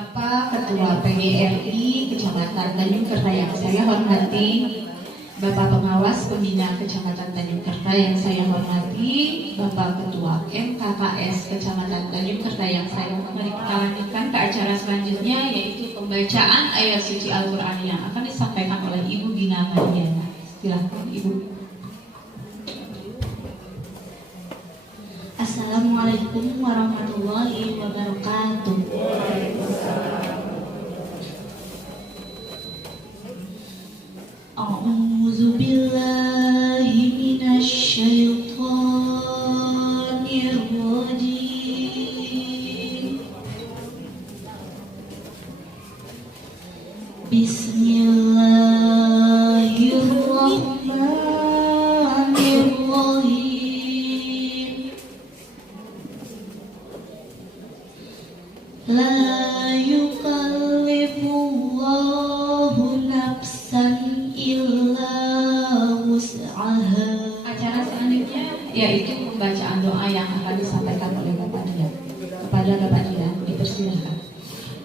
Bapak Ketua PGRI Kecamatan Tanjung Kerta yang saya hormati, Bapak Pengawas Pembina Kecamatan Tanjung Kerta yang saya hormati, Bapak Ketua MKKS Kecamatan Tanjung Kerta yang saya hormati. Kita lanjutkan ke acara selanjutnya, yaitu pembacaan ayat suci Al-Quran yang akan disampaikan oleh Ibu Gina Mariana. Silakan Ibu. Assalamualaikum warahmatullahi wabarakatuh. A'udzu billahi minasy syaithanir rajim. Bismillahirrahmanirrahim. La yukallifullahu nafsan illa wus'aha. Acara selanjutnya yaitu pembacaan doa yang akan disampaikan oleh Bapak Dian. Kepada Bapak Dian dipersilahkan.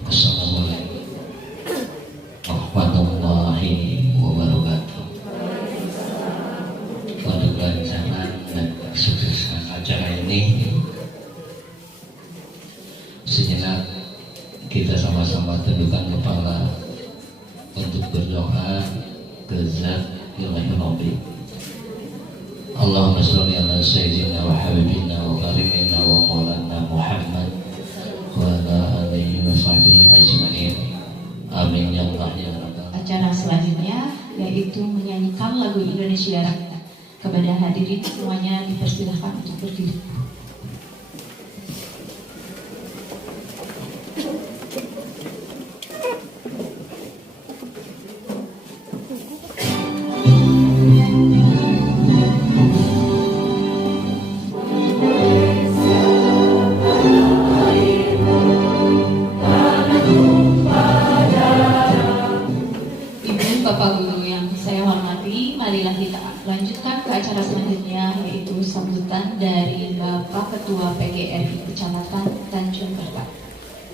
Assalamualaikum warahmatullahi wabarakatuh. Pada kelancaran dan kesuksesan acara ini, sejenak kita sama-sama tundukkan kepala untuk berdoa ke Zat Ilahi Rabbi. Allahumma sholli ala sayyidina wa habibina wa karimina wa maulana Muhammad wa ala alihi wa sahbihi ajma'in. Amin ya Allah ya Rabbal. Acara selanjutnya yaitu menyanyikan lagu Indonesia Raya. Kepada hadirin semuanya dipersilahkan untuk berdiri. Bapak Guru yang saya hormati, marilah kita lanjutkan ke acara selanjutnya, yaitu sambutan dari Bapak Ketua PGRI Kecamatan Tanjung Kerta.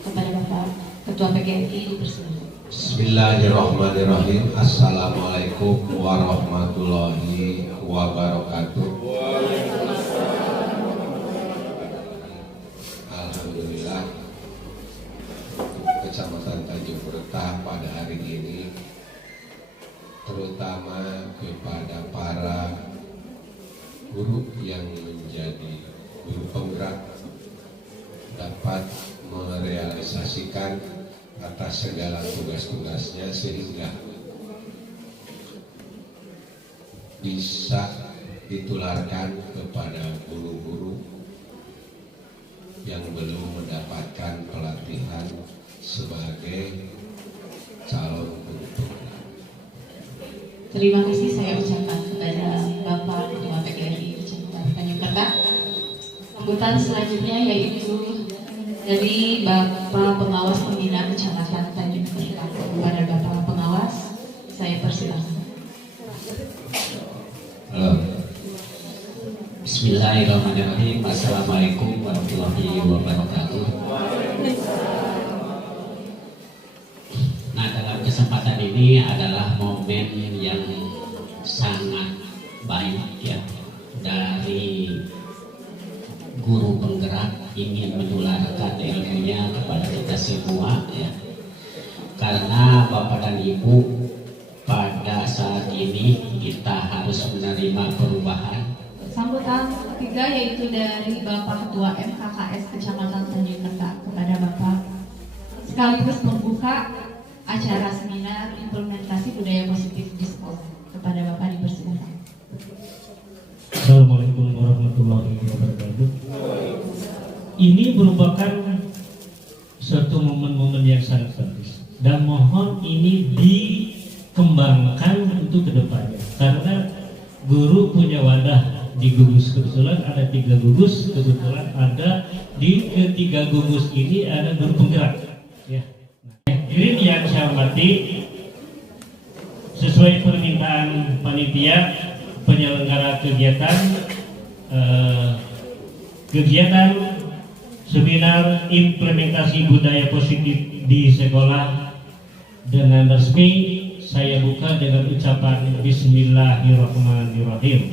Kepada Bapak Ketua PGRI dipersilakan. Bismillahirrahmanirrahim. Assalamualaikum warahmatullahi wabarakatuh. Alhamdulillah, Kecamatan Tanjung Kerta pada hari ini, terutama kepada para guru yang menjadi guru penggerak, dapat merealisasikan atas segala tugas-tugasnya sehingga bisa ditularkan kepada guru-guru yang belum mendapatkan pelatihan sebagai calon guru penggerak. Terima kasih saya ucapkan kepada Bapak Ketua PGRI Kecamatan Tanjung Kerta. Sambutan selanjutnya yaitu dari Bapak Pengawas Pembina Kecamatan Tanjung Kerta. Kepada Bapak Pengawas, saya persilakan. Bismillahirrahmanirrahim. Assalamualaikum warahmatullahi wabarakatuh. Nah, dalam kesempatan ini adalah momen yang sangat baik ya, dari guru penggerak ingin menularkan ilmunya kepada kita semua ya. Karena Bapak dan Ibu, pada saat ini kita harus menerima perubahan. Sambutan ketiga yaitu dari Bapak Ketua MKKS Kecamatan Tanjung Kerta. Kepada Bapak, sekaligus membuka acara seminar implementasi budaya positif di sekolah. Kepada Bapak dipersilakan. Assalamualaikum warahmatullahi wabarakatuh. Ini merupakan suatu momen-momen yang sangat bagus dan mohon ini dikembangkan untuk kedepannya, karena guru punya wadah di gugus. Kebetulan ada 3 gugus, kebetulan ada di ketiga gugus ini ada guru penggerak ya. Hadirin yang saya hormati, sesuai permintaan panitia penyelenggara kegiatan seminar implementasi budaya positif di sekolah dengan resmi saya buka dengan ucapan Bismillahirrahmanirrahim.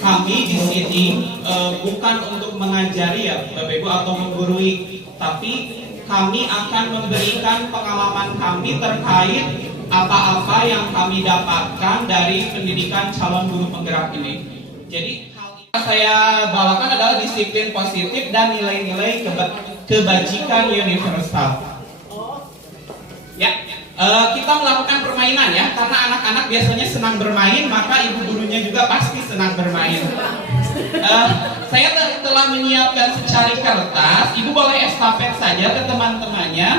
Kami di sini bukan untuk mengajari ya Bapak Ibu atau menggurui, tapi kami akan memberikan pengalaman kami terkait apa-apa yang kami dapatkan dari pendidikan calon guru penggerak ini. Jadi hal yang saya bawakan adalah disiplin positif dan nilai-nilai kebajikan universal. Ya, kita melakukan permainan ya, karena anak-anak biasanya senang bermain, maka ibu gurunya juga pasti senang bermain. Saya telah menyiapkan secari kertas, ibu boleh estafet saja ke teman-temannya.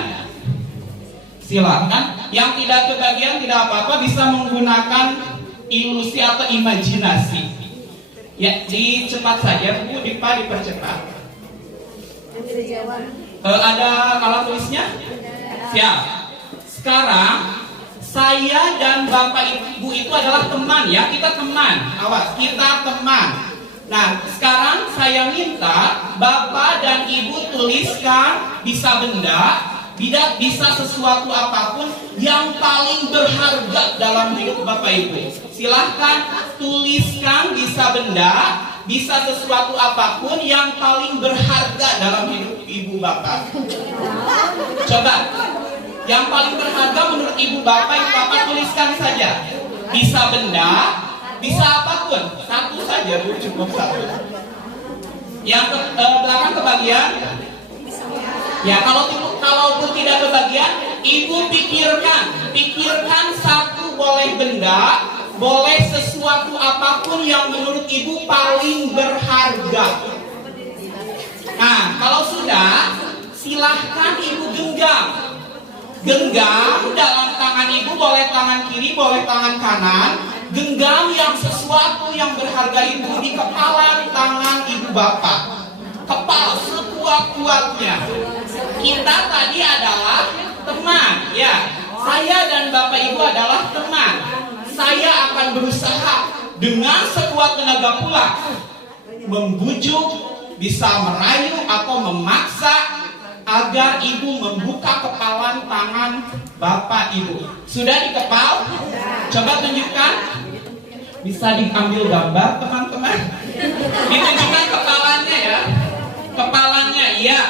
Silakan. Yang tidak kebagian tidak apa-apa, bisa menggunakan ilusi atau imajinasi. Ya, dicepat saja, Bu, dipercepat. Ada alat tulisnya? Siap. Sekarang saya dan Bapak Ibu itu adalah teman ya, kita teman. Awas, kita teman. Nah, sekarang saya minta Bapak dan Ibu tuliskan bisa benda, bisa sesuatu apapun yang paling berharga dalam hidup Bapak Ibu. Silahkan tuliskan bisa benda, bisa sesuatu apapun yang paling berharga dalam hidup Ibu Bapak. Coba. Yang paling berharga menurut Ibu Bapak tuliskan saja. Bisa benda, bisa apapun. Satu saja Bu, cukup satu. Yang belakang kebagian. Ya, kalaupun tidak kebagian, Ibu pikirkan satu, boleh benda, boleh sesuatu apapun yang menurut Ibu paling berharga. Nah, kalau sudah, silahkan Ibu genggam dalam tangan Ibu, boleh tangan kiri, boleh tangan kanan. Genggam yang sesuatu yang berharga Ibu di kepala tangan Ibu Bapak. Kepala sekuat-kuatnya. Kita tadi adalah teman, ya. Saya dan Bapak Ibu adalah teman. Saya akan berusaha dengan sekuat tenaga pula membujuk, bisa merayu atau memaksa agar Ibu membuka kepalan tangan Bapak Ibu. Sudah dikepal? Coba tunjukkan. Bisa diambil gambar teman-teman. Ditunjukkan kepalanya ya. Kepalanya, iya.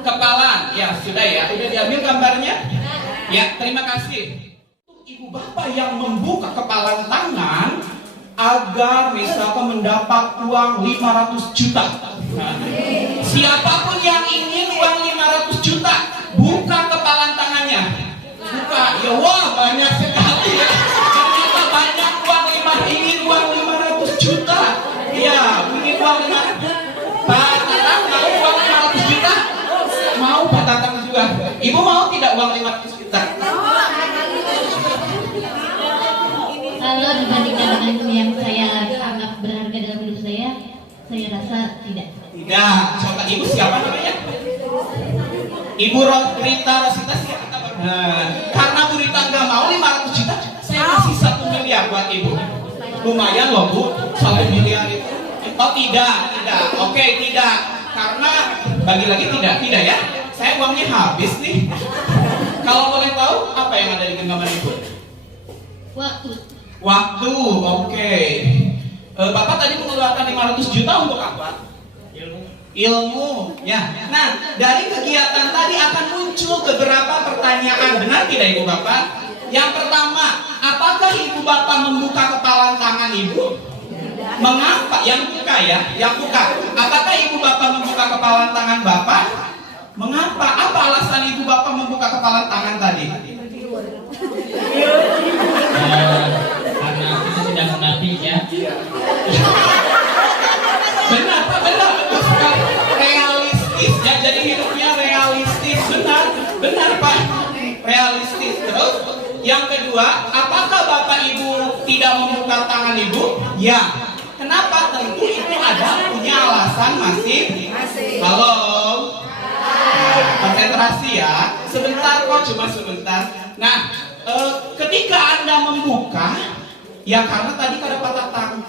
Kepalan, ya sudah ya. Sudah diambil gambarnya? Ya, terima kasih. Ibu Bapak yang membuka kepalan tangan agar misalkan mendapat uang 500 juta. Siapapun yang ingin uang 500 juta, buka kepalan tangannya. Buka, ya wah banyak sekali ya. Ternyata banyak ingin uang 500 juta. Ya, ingin uang 500. Pak Tatang mau uang 500 juta? Mau Pak Tatang juga. Ibu mau tidak uang 500 juta? Kalau dibandingkan dengan yang saya anggap berharga dalam hidup saya rasa tidak. Tidak. Coba Ibu siapa namanya? Ibu Rita Rosita siapa? Karena Bu Rita nggak mau 500 juta, saya kasih 1 miliar buat Ibu. Lumayan loh Bu, 1 miliar itu. Oh tidak. Oke, tidak. Karena bagi lagi tidak ya. Saya uangnya habis nih. Kalau boleh tahu apa yang ada di genggaman Ibu? Waktu, oke. Bapak tadi mengeluarkan 500 juta untuk apa? Ilmu, ya. Nah, dari kegiatan tadi akan muncul beberapa pertanyaan, benar tidak Ibu Bapak? Yang pertama, apakah Ibu Bapak membuka kepalan tangan Ibu? Mengapa? Yang buka ya, yang buka. Apakah Ibu Bapak membuka kepalan tangan Bapak? Mengapa? Apa alasan Ibu Bapak membuka kepalan tangan tadi? Karena kita tidak munafik ya. Benar. Realistis ya, jadi hidupnya realistis. Benar Pak. Realistis. Terus yang kedua, tidak membuka tangan ibu? Ya. Kenapa? Tentu itu ada punya alasan masing. Halo. Konsentrasi ya. Sebentar kok, cuma sebentar. Nah, ketika Anda membuka, ya karena tadi ada patah tangan.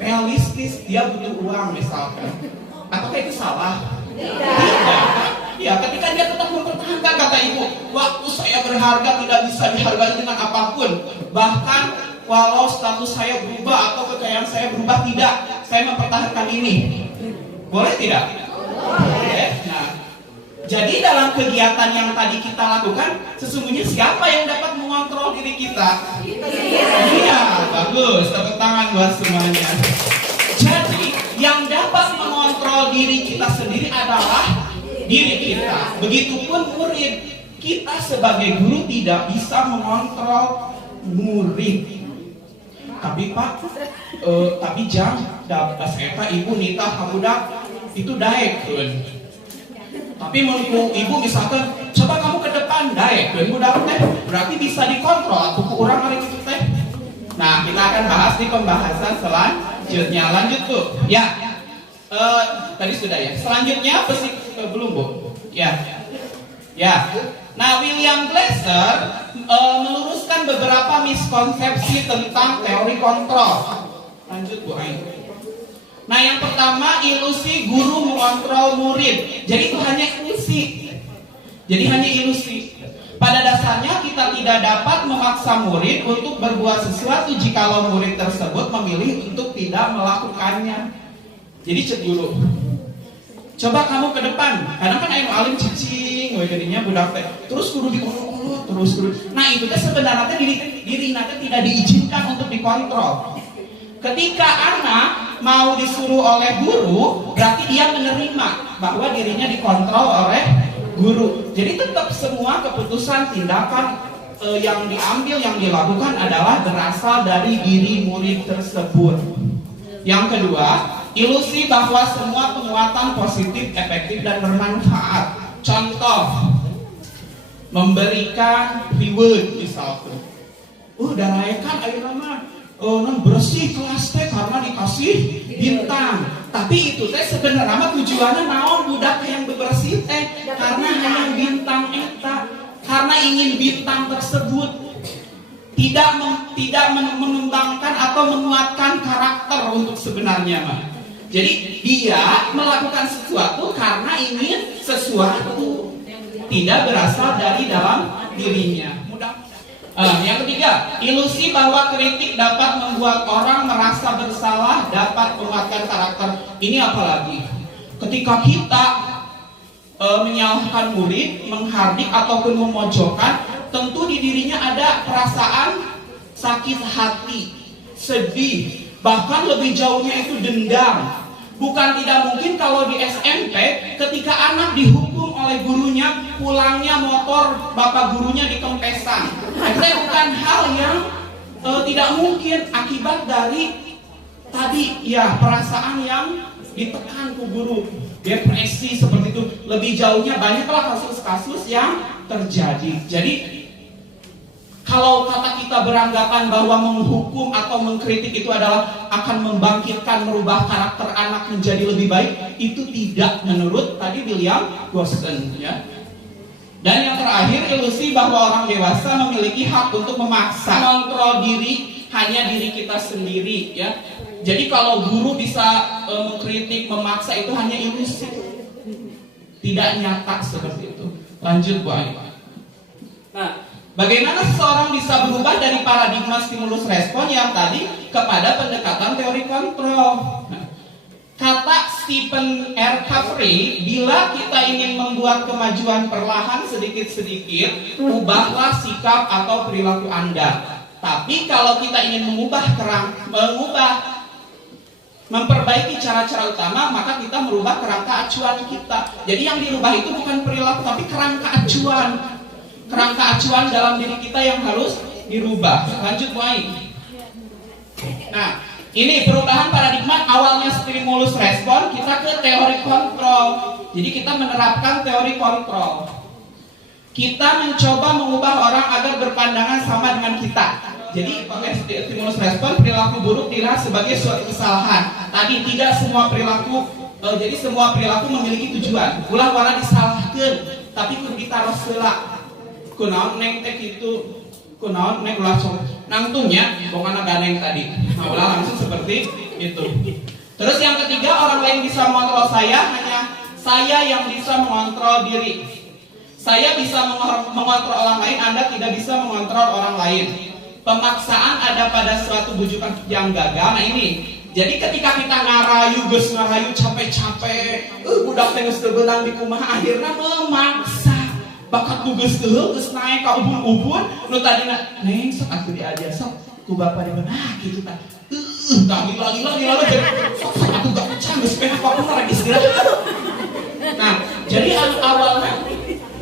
Realistis, dia butuh uang misalkan. Apakah itu salah? Tidak. Ya, ketika dia tetap mempertahankan kata ibu, waktu saya berharga tidak bisa dihargai dengan apapun. Bahkan walau status saya berubah atau kekayaan saya berubah, tidak. Saya mempertahankan ini. Boleh tidak? Boleh. Nah, jadi dalam kegiatan yang tadi kita lakukan, sesungguhnya siapa yang dapat mengontrol diri kita? Iya, bagus. Tepuk tangan buat semuanya. Jadi, yang dapat mengontrol diri kita sendiri adalah diri kita. Begitupun murid. Kita sebagai guru tidak bisa mengontrol murid. Tapi Pak, tapi jangan dapat eta ibu nita kamudak itu daek kan. Tapi menurut ibu misalkan coba kamu ke depan daek dan budak teh berarti bisa dikontrol atau kurang hari itu teh. Nah, kita akan bahas di pembahasan selanjutnya. Lanjut Bu. Ya. Tadi sudah ya. Selanjutnya belum Bu. Ya. Ya. Nah, William Glasser meluruskan beberapa miskonsepsi tentang teori kontrol. Lanjut Bu Ain. Nah, yang pertama ilusi guru mengontrol murid. Jadi itu hanya ilusi. Jadi hanya ilusi. Pada dasarnya kita tidak dapat memaksa murid untuk berbuat sesuatu jikalau murid tersebut memilih untuk tidak melakukannya. Jadi cek dulu. Coba kamu ke depan. Karena kan ayo alim cicing, jadinya budak teh. Terus kudu diurut, terus kudu. Nah, itu teh sebenarnya diri nanti tidak diizinkan untuk dikontrol. Ketika anak mau disuruh oleh guru, berarti dia menerima bahwa dirinya dikontrol oleh guru. Jadi tetap semua keputusan tindakan yang diambil, yang dilakukan adalah berasal dari diri murid tersebut. Yang kedua, ilusi bahwa semua penguatan positif, efektif, dan bermanfaat. Contoh, memberikan reward misalnya. Dalayakan ayo nama bersih kelas teh karena dikasih bintang. Tapi itu teh sebenarnya tujuannya naon budak yang bersih teh karena hanya bintang eta, karena ingin bintang tersebut tidak mengembangkan atau menguatkan karakter untuk sebenarnya mah. Jadi dia melakukan sesuatu karena ingin sesuatu, tidak berasal dari dalam dirinya. Yang ketiga, ilusi bahwa kritik dapat membuat orang merasa bersalah, dapat menguatkan karakter. Ini apalagi ketika kita menyalahkan murid, menghardik ataupun memojokkan, tentu di dirinya ada perasaan sakit hati, sedih, bahkan lebih jauhnya itu dendam. Bukan tidak mungkin kalau di SMP ketika anak dihukum oleh gurunya, pulangnya motor bapak gurunya dikempesan. Itu bukan hal yang tidak mungkin akibat dari tadi ya perasaan yang ditekan ke guru, depresi seperti itu. Lebih jauhnya banyaklah kasus-kasus yang terjadi. Jadi kalau kata kita beranggapan bahwa menghukum atau mengkritik itu adalah akan membangkitkan, merubah karakter anak menjadi lebih baik, itu tidak menurut tadi William Glasser ya. Dan yang terakhir, ilusi bahwa orang dewasa memiliki hak untuk memaksa, kontrol diri, hanya diri kita sendiri ya. Jadi kalau guru bisa mengkritik, memaksa, itu hanya ilusi, tidak nyata seperti itu. Lanjut Bu Aini. Nah, bagaimana seseorang bisa berubah dari paradigma stimulus respon yang tadi kepada pendekatan teori kontrol? Nah, kata Stephen R. Covey, bila kita ingin membuat kemajuan perlahan sedikit-sedikit, ubahlah sikap atau perilaku Anda. Tapi kalau kita ingin memperbaiki cara-cara utama, maka kita merubah kerangka acuan kita. Jadi yang dirubah itu bukan perilaku, tapi kerangka acuan. Kerangka acuan dalam diri kita yang harus dirubah. Lanjut Bu Aini. Nah, ini perubahan paradigma, awalnya stimulus respon, kita ke teori kontrol. Jadi kita menerapkan teori kontrol. Kita mencoba mengubah orang agar berpandangan sama dengan kita. jadi stimulus respon, perilaku buruk dilihat sebagai suatu kesalahan. Tadi tidak semua perilaku, jadi semua perilaku memiliki tujuan. Ulah warna disalahkan, tapi kudu ditaruh seula. Kunaon neng teh kitu, kunaon neng ulah sok nangtungnya, bongana ganeng tadi. Nah, ulah langsung seperti itu. Terus yang ketiga, orang lain bisa mengontrol saya, hanya saya yang bisa mengontrol diri. Saya bisa mengontrol orang lain, Anda tidak bisa mengontrol orang lain. Pemaksaan ada pada suatu bujukan yang gagal. Nah ini, jadi ketika kita ngarayu capek-capek, budak teh geus teu beunang di kumaha, akhirna memaksa. Bakat geus teu geus naik ka ubun-ubun, nu tadina neng sok atuh diajar sok ku bapa di mana kitu tah. Gila jadi sok atuh gak pecah geus peh apa lagi segera. Nah, jadi awalnya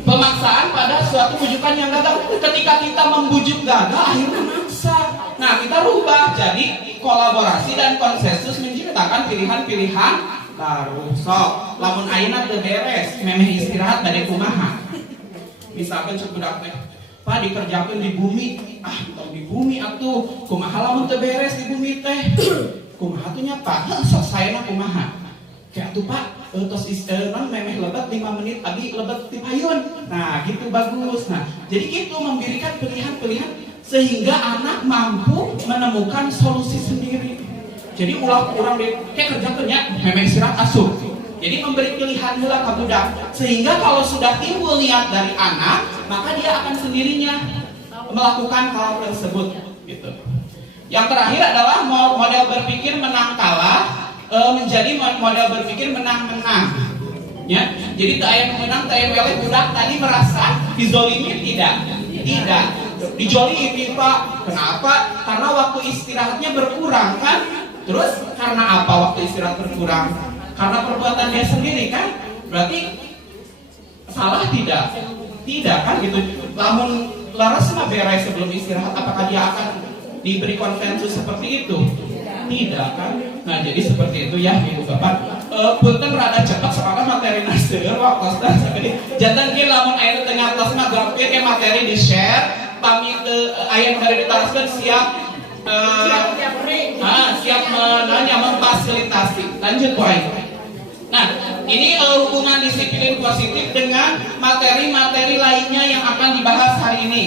pemaksaan pada suatu bujukan yang gagal. Ketika kita membujuk gagal, akhirnya maksa. Nah, kita rubah jadi kolaborasi dan konsensus menciptakan pilihan-pilihan baru. Sok, lamun ayeuna teu beres, memeh istirahat bade kumaha. Misalkan sebudak teh, Pak dikerjakeun di bumi, tong di bumi atuh, kumaha lamun teu beres di bumi teh. Kumaha tuh nya Pak? Sok saena kumaha? Kayak tuh Pak, tos memeh lebat 5 menit, abi lebat ti payun. Nah, gitu bagus. Nah, jadi itu memberikan pilihan-pilihan sehingga anak mampu menemukan solusi sendiri. Jadi ulah kurang kayak kerjakeun nya memeh istirahat asup. Jadi memberi pilihan heula ka budak sehingga kalau sudah timbul niat dari anak, maka dia akan sendirinya melakukan hal tersebut gitu. Yang terakhir adalah model berpikir menang kalah menjadi model berpikir menang-menang. Ya. Jadi teu aya menang, teu aya budak tadi merasa dizolimi tidak. Dijolimi Pak. Kenapa? Karena waktu istirahatnya berkurang kan? Terus karena apa waktu istirahat berkurang? Karena perbuatan dia sendiri kan, berarti salah tidak? Tidak kan gitu. Lamun laras mah beres sebelum istirahat, apakah dia akan diberi konsensus seperti itu? Tidak kan? Nah jadi seperti itu ya ibu bapak. Punten rada cepat soalnya materi naseur waktu sekali. Jantan ki lamun aya tengah kelas mah gampil ke materi di share, pamit aya nu ditaraskeun siap menanya memfasilitasi. Lanjut poin. Nah, ini hubungan disiplin positif dengan materi-materi lainnya yang akan dibahas hari ini.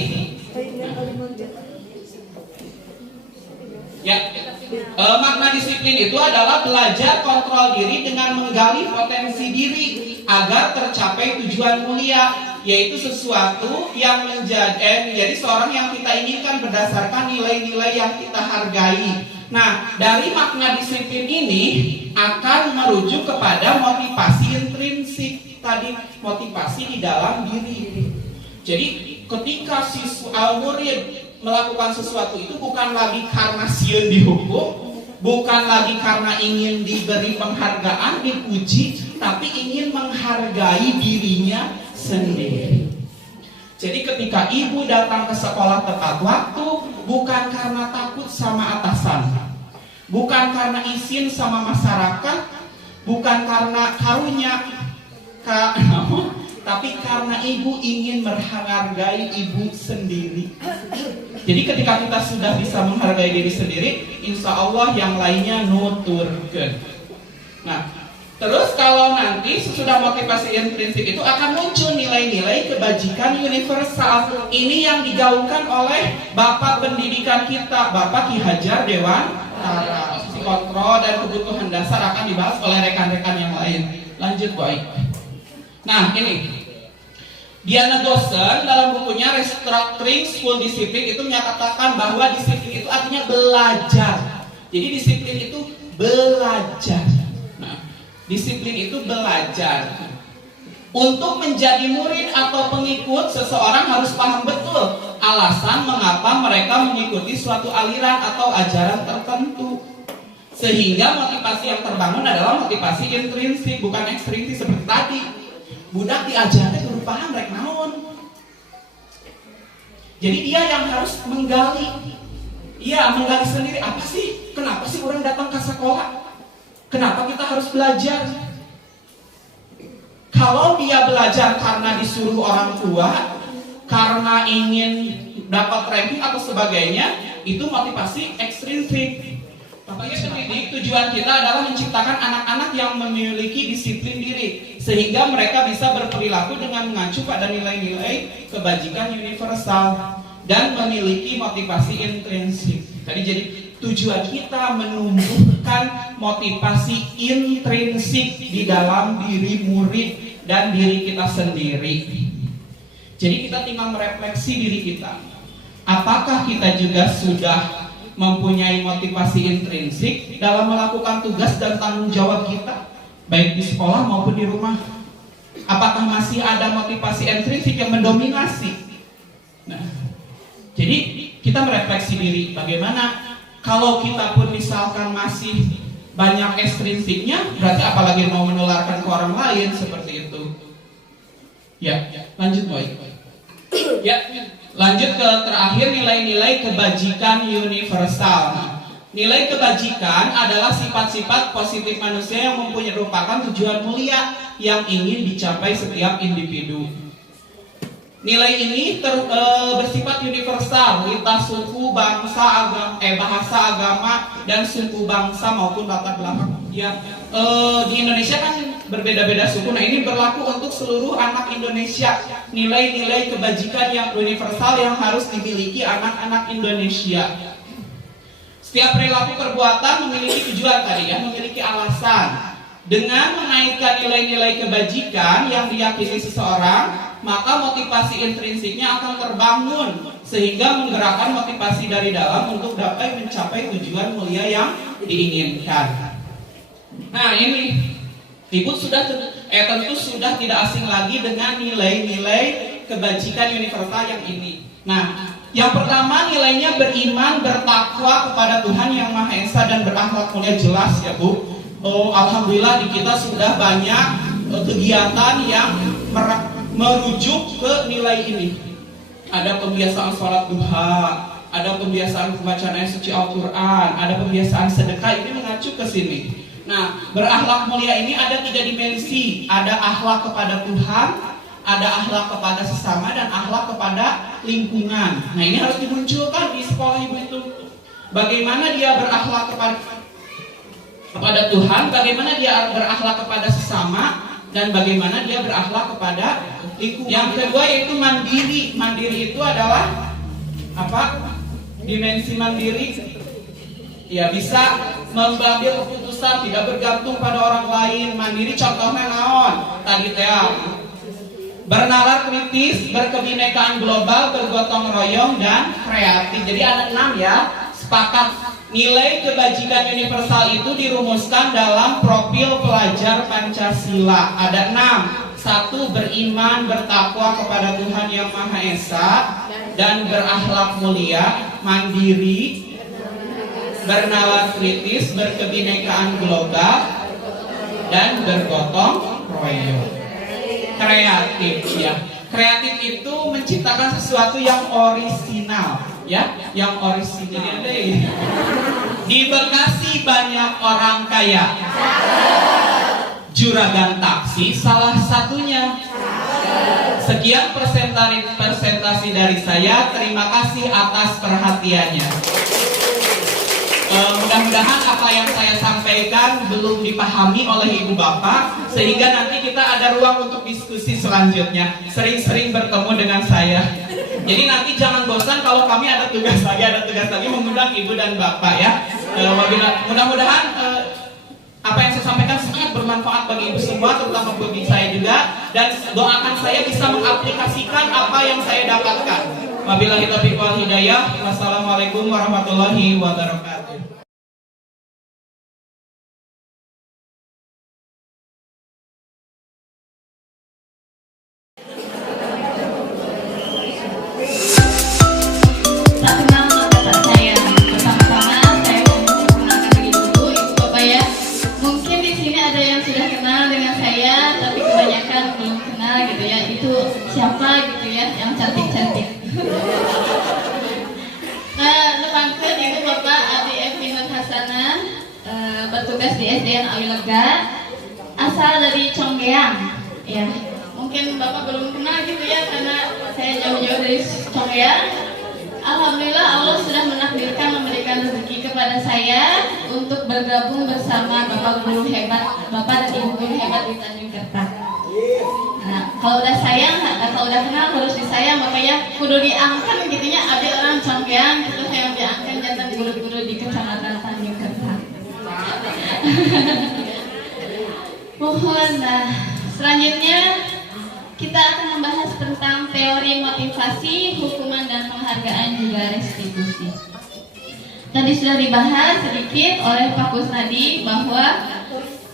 Ya, makna disiplin itu adalah belajar kontrol diri dengan menggali potensi diri agar tercapai tujuan mulia, yaitu sesuatu yang menjadi seorang yang kita inginkan berdasarkan nilai-nilai yang kita hargai. Nah, dari makna disiplin ini akan merujuk kepada motivasi intrinsik tadi, motivasi di dalam diri. Jadi ketika murid melakukan sesuatu itu bukan lagi karena sieun dihukum, bukan lagi karena ingin diberi penghargaan, dipuji, tapi ingin menghargai dirinya sendiri. Jadi ketika ibu datang ke sekolah tepat waktu, bukan karena takut sama atasan, bukan karena izin sama masyarakat, bukan karena karunya, tapi karena ibu ingin menghargai ibu sendiri. Jadi ketika kita sudah bisa menghargai diri sendiri, insya Allah yang lainnya nuturkeun. Nah, terus kalau nanti sesudah motivasi intrinsik itu akan muncul nilai-nilai kebajikan universal. Ini yang digaungkan oleh Bapak pendidikan kita, Bapak Ki Hajar Dewantara. Kontrol dan kebutuhan dasar akan dibahas oleh rekan-rekan yang lain. Lanjut boy. Nah ini Diana Gosen dalam bukunya Restructuring School Discipline itu menyatakan bahwa disiplin itu artinya belajar. Jadi disiplin itu belajar. Nah, disiplin itu belajar. Untuk menjadi murid atau pengikut, seseorang harus paham betul alasan mengapa mereka mengikuti suatu aliran atau ajaran tertentu. Sehingga motivasi yang terbangun adalah motivasi intrinsik, bukan ekstrinsik seperti tadi. Budak diajarnya kudu paham rek naon. Jadi dia yang harus menggali. Iya, menggali sendiri apa sih? Kenapa sih orang datang ke sekolah? Kenapa kita harus belajar? Kalau dia belajar karena disuruh orang tua, karena ingin dapat ranking atau sebagainya, itu motivasi ekstrinsik. Bapaknya pendidik, tujuan kita adalah menciptakan anak-anak yang memiliki disiplin diri sehingga mereka bisa berperilaku dengan mengacu pada nilai-nilai kebajikan universal dan memiliki motivasi intrinsik. Tadi jadi tujuan kita menumbuhkan motivasi intrinsik di dalam diri murid dan diri kita sendiri. Jadi kita tinggal merefleksi diri kita. Apakah kita juga sudah mempunyai motivasi intrinsik dalam melakukan tugas dan tanggung jawab kita, baik di sekolah maupun di rumah? Apakah masih ada motivasi intrinsik yang mendominasi? Nah, jadi kita merefleksi diri, bagaimana kalau kita pun misalkan masih banyak ekstrinsiknya, berarti apalagi mau menularkan ke orang lain seperti itu. Ya, lanjut boy. Ya, lanjut ke terakhir, nilai-nilai kebajikan universal. Nilai kebajikan adalah sifat-sifat positif manusia yang merupakan tujuan mulia yang ingin dicapai setiap individu. Nilai ini bersifat universal, lintas suku, bangsa, bahasa, agama, dan suku bangsa maupun latar belakang. Ya, di Indonesia kan berbeda-beda suku. Nah, ini berlaku untuk seluruh anak Indonesia. Nilai-nilai kebajikan yang universal yang harus dimiliki anak-anak Indonesia. Setiap perilaku perbuatan memiliki tujuan tadi ya, memiliki alasan. Dengan mengaitkan nilai-nilai kebajikan yang diyakini seseorang, maka motivasi intrinsiknya akan terbangun sehingga menggerakkan motivasi dari dalam untuk dapat mencapai tujuan mulia yang diinginkan. Nah, ini Ibu tentu sudah tidak asing lagi dengan nilai-nilai kebajikan universal yang ini. Nah, yang pertama nilainya beriman, bertakwa kepada Tuhan Yang Maha Esa dan berakhlak mulia, jelas ya Bu. Alhamdulillah di kita sudah banyak kegiatan yang merujuk ke nilai ini. Ada pembiasaan sholat duha, ada pembiasaan pembacaan ayat suci Al-Quran, ada pembiasaan sedekah, ini mengacu ke sini. Nah, berakhlak mulia ini ada 3 dimensi. Ada akhlak kepada Tuhan, ada akhlak kepada sesama, dan akhlak kepada lingkungan. Nah, ini harus dimunculkan di sekolah Ibu itu. Bagaimana dia berakhlak kepada Tuhan, bagaimana dia berakhlak kepada sesama, dan bagaimana dia berakhlak kepada lingkungan. Yang kedua yaitu mandiri. Mandiri itu adalah apa? Dimensi mandiri. Ya, bisa mengambil keputusan, tidak bergantung pada orang lain. Mandiri contohnya naon? Tadi teh bernalar kritis, berkebinekaan global, bergotong royong, dan kreatif. Jadi ada 6 ya. Sepakat. Nilai kebajikan universal itu dirumuskan dalam profil pelajar Pancasila. Ada 6. 1. Beriman, bertakwa kepada Tuhan Yang Maha Esa dan berakhlak mulia, mandiri, bernalar kritis, berkebinekaan global, dan bergotong royong. Kreatif ya. Kreatif itu menciptakan sesuatu yang orisinal ya, yang orisinal. Di Bekasi banyak orang kaya. Juragan taksi salah satunya. Sekian presentasi dari saya. Terima kasih atas perhatiannya. Mudah-mudahan apa yang saya sampaikan belum dipahami oleh Ibu Bapak, sehingga nanti kita ada ruang untuk diskusi selanjutnya. Sering-sering bertemu dengan saya. Jadi nanti jangan bosan kalau kami ada tugas lagi mengundang Ibu dan Bapak ya. Mudah-mudahan apa yang saya sampaikan sangat bermanfaat bagi Ibu semua, terutama bagi saya juga, dan doakan saya bisa mengaplikasikan apa yang saya dapatkan. Wabillahi taufiq wal hidayah. Wassalamualaikum warahmatullahi wabarakatuh. Siapa gitu ya yang cantik-cantik. Nepangkeun itu Bapak Adi Evi Nur Hasanah, bertugas di SDN Awilega, asal dari Conggeang. Ya, mungkin Bapak belum kenal gitu ya karena saya jauh-jauh dari Conggeang. Alhamdulillah Allah sudah menakdirkan memberikan rezeki kepada saya untuk bergabung bersama Bapak guru hebat, Bapak dan Ibu guru hebat di Tanjung Kerta. Nah, kalau udah sayang, kalau udah kenal harus disayang, makanya kudu diangkat gitunya. Ada orang congkean gitu yang diangkat jantan guru-guru di Kecamatan Tanjung Kerta. Mohon. Nah, selanjutnya kita akan membahas tentang teori motivasi, hukuman dan penghargaan juga restitusi. Tadi sudah dibahas sedikit oleh Pak Kusnadi bahwa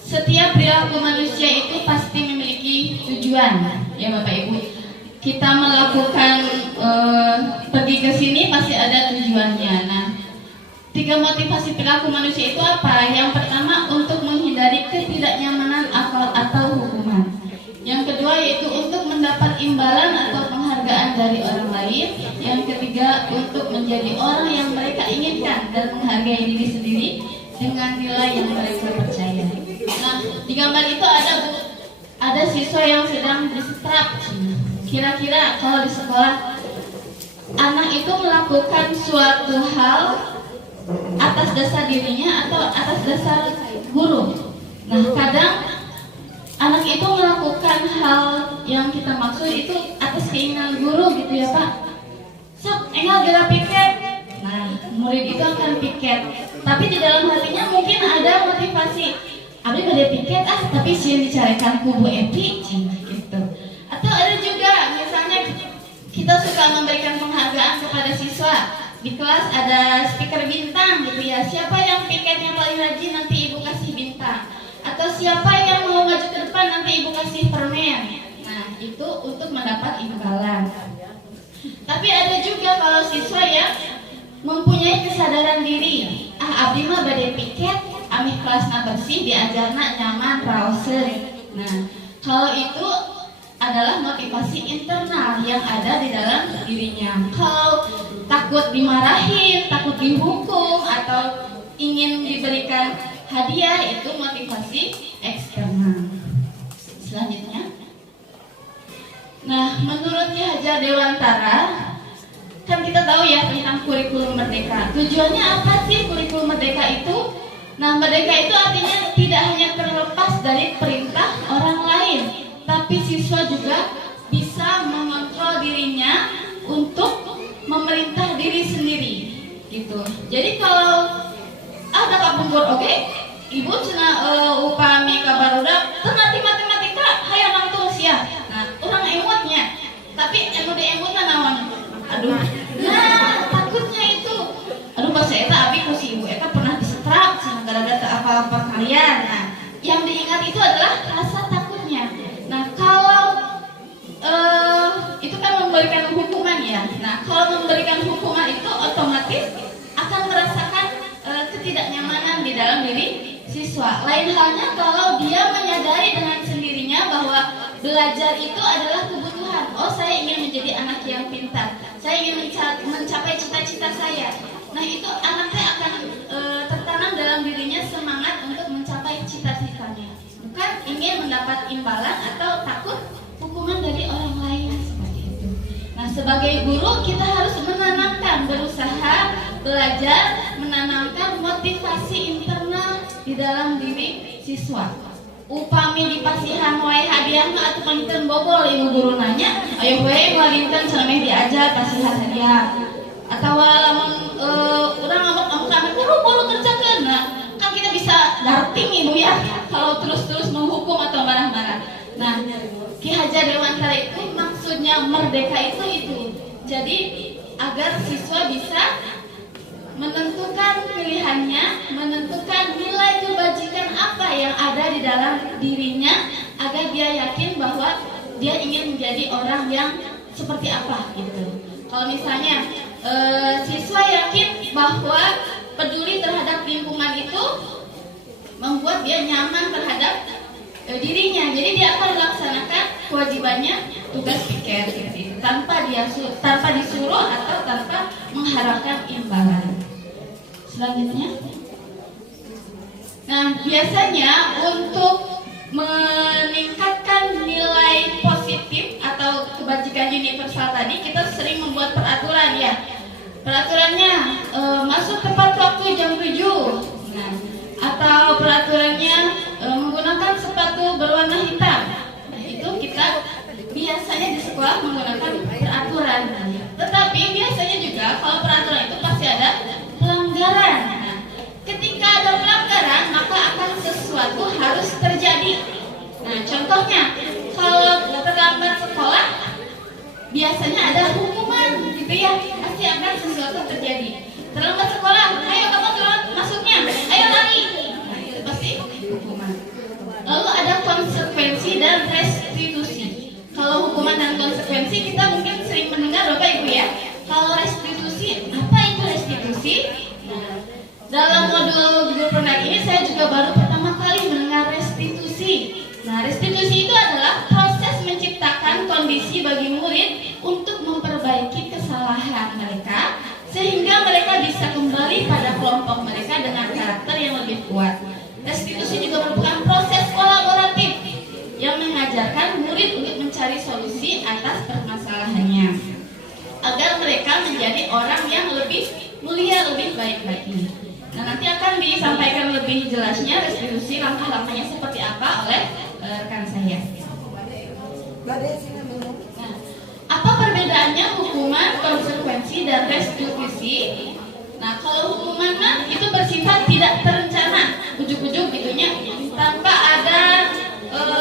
setiap perilaku manusia itu pasti memiliki tujuan, ya Bapak Ibu. Kita melakukan pergi ke sini pasti ada tujuannya. Nah, 3 motivasi perilaku manusia itu apa? Yang pertama untuk menghindari ketidaknyamanan atau hukuman. Yang kedua yaitu untuk mendapat imbalan atau penghargaan dari orang lain. Yang ketiga untuk menjadi orang yang mereka inginkan dan menghargai diri sendiri dengan nilai yang mereka percaya. Nah, di gambar itu ada siswa yang sedang disetrap. Kira-kira kalau di sekolah anak itu melakukan suatu hal atas dasar dirinya atau atas dasar guru. Nah, kadang anak itu melakukan hal yang kita maksud itu atas keinginan guru gitu ya Pak. Sok, enggak gerak piket. Nah, murid itu akan piket. Tapi di dalam hatinya mungkin ada motivasi. Abi pada piket tapi sih dicarikan kubu epi gitu. Atau ada juga misalnya kita suka memberikan penghargaan kepada siswa. Di kelas ada speaker bintang gitu ya. Siapa yang piketnya paling rajin nanti ibu kasih bintang. Atau siapa yang mau maju ke depan nanti ibu kasih permen. Nah, itu untuk mendapat imbalan. Tapi ada juga kalau siswa yang mempunyai kesadaran diri. Abdi mah bade piket, amih kelasna bersih, diajarna nyaman, raoseun. Nah, kalau itu adalah motivasi internal yang ada di dalam dirinya. Kalau takut dimarahin, takut dihukum, atau ingin diberikan hadiah, itu motivasi eksternal. Selanjutnya, nah menurut Ki Hajar Dewantara, kan kita tahu ya tentang kurikulum merdeka. Tujuannya apa sih kurikulum merdeka itu? Nah, merdeka itu artinya tidak hanya terlepas dari perintah orang lain, tapi siswa juga bisa mengontrol dirinya untuk memerintah diri sendiri, gitu. Jadi kalau ada kapungkur oke, ibu cina upami kabarudak, tenati matematika, hayang nangtung sia. Nah, orang emotnya, tapi emotnya nawan. Aduh, nah takutnya itu, aduh pas eta abi ku si ibu eta pernah disetrap, gara-gara apa-apa kalian. Nah, yang diingat itu adalah rasa takutnya. Nah, kalau itu kan memberikan hukuman ya. Nah, kalau memberikan hukuman itu otomatis akan merasakan ketidaknyamanan di dalam diri siswa. Lain halnya kalau dia menyadari dengan sendirinya bahwa belajar itu adalah kebutuhan. Oh, saya ingin menjadi anak yang pintar. Saya ingin mencapai cita-cita saya. Nah, itu anaknya akan tertanam dalam dirinya semangat untuk mencapai cita-citanya. Bukan ingin mendapat imbalan atau takut hukuman dari orang lain seperti itu. Nah, sebagai guru kita harus menanamkan, berusaha belajar menanamkan motivasi internal di dalam diri siswa. Upami dipasihan wae hadiah mah atuh palinten bobol ibu guru nanya, ayo wae palinten cenah diajar pasihan hadiah. Atawa lamun urang ngomong kami buru-buru kerjakeun. Nah, kan kita bisa darting ibu ya kalau terus-terus menghukum atau marah-marah. Nah, Ki Hajar Dewantara itu maksudnya merdeka itu. Jadi agar siswa bisa menentukan pilihannya, menentukan nilai kebajikan apa yang ada di dalam dirinya, agar dia yakin bahwa dia ingin menjadi orang yang seperti apa gitu. Kalau misalnya siswa yakin bahwa peduli terhadap lingkungan itu membuat dia nyaman terhadap dirinya, jadi dia akan melaksanakan kewajibannya tugas piket gitu, tanpa disuruh atau tanpa mengharapkan imbalan. Selanjutnya, nah biasanya untuk meningkatkan nilai positif atau kebajikan universal tadi kita sering membuat peraturan ya. peraturannya masuk tepat waktu jam 7. Nah, atau peraturannya menggunakan sepatu berwarna hitam. Nah, itu kita biasanya di sekolah menggunakan peraturan. Tetapi biasanya juga kalau peraturan itu pasti ada pelanggaran. Nah, ketika ada pelanggaran, maka akan sesuatu harus terjadi. Nah, contohnya kalau terlambat sekolah biasanya ada hukuman gitu ya, pasti akan sesuatu terjadi. Terlambat sekolah, ayo kamu turun masuknya, ayo lari. Nah, itu pasti hukuman. Lalu ada konsekuensi dan restitusi. Kalau hukuman dan konsekuensi kita mungkin sering mendengar Bapak Ibu ya. Kalau restitusi, apa itu restitusi? Nah, dalam modul guru pernah ini saya juga baru pertama kali mendengar restitusi. Nah, restitusi itu adalah proses menciptakan kondisi bagi murid untuk memperbaiki kesalahan mereka sehingga mereka bisa kembali pada kelompok mereka dengan karakter yang lebih kuat. Restitusi juga merupakan proses kolaboratif yang mengajarkan murid untuk mencari solusi atas permasalahannya agar mereka menjadi orang yang lebih mulia, lebih baik lagi. Nah, nanti akan disampaikan lebih jelasnya restitusi langkah-langkahnya seperti apa oleh rekan saya. Nah, apa perbedaannya hukuman, konsekuensi, dan restitusi? Nah, kalau hukuman itu bersifat tidak terencana, ujuk-ujuk gitunya, tanpa ada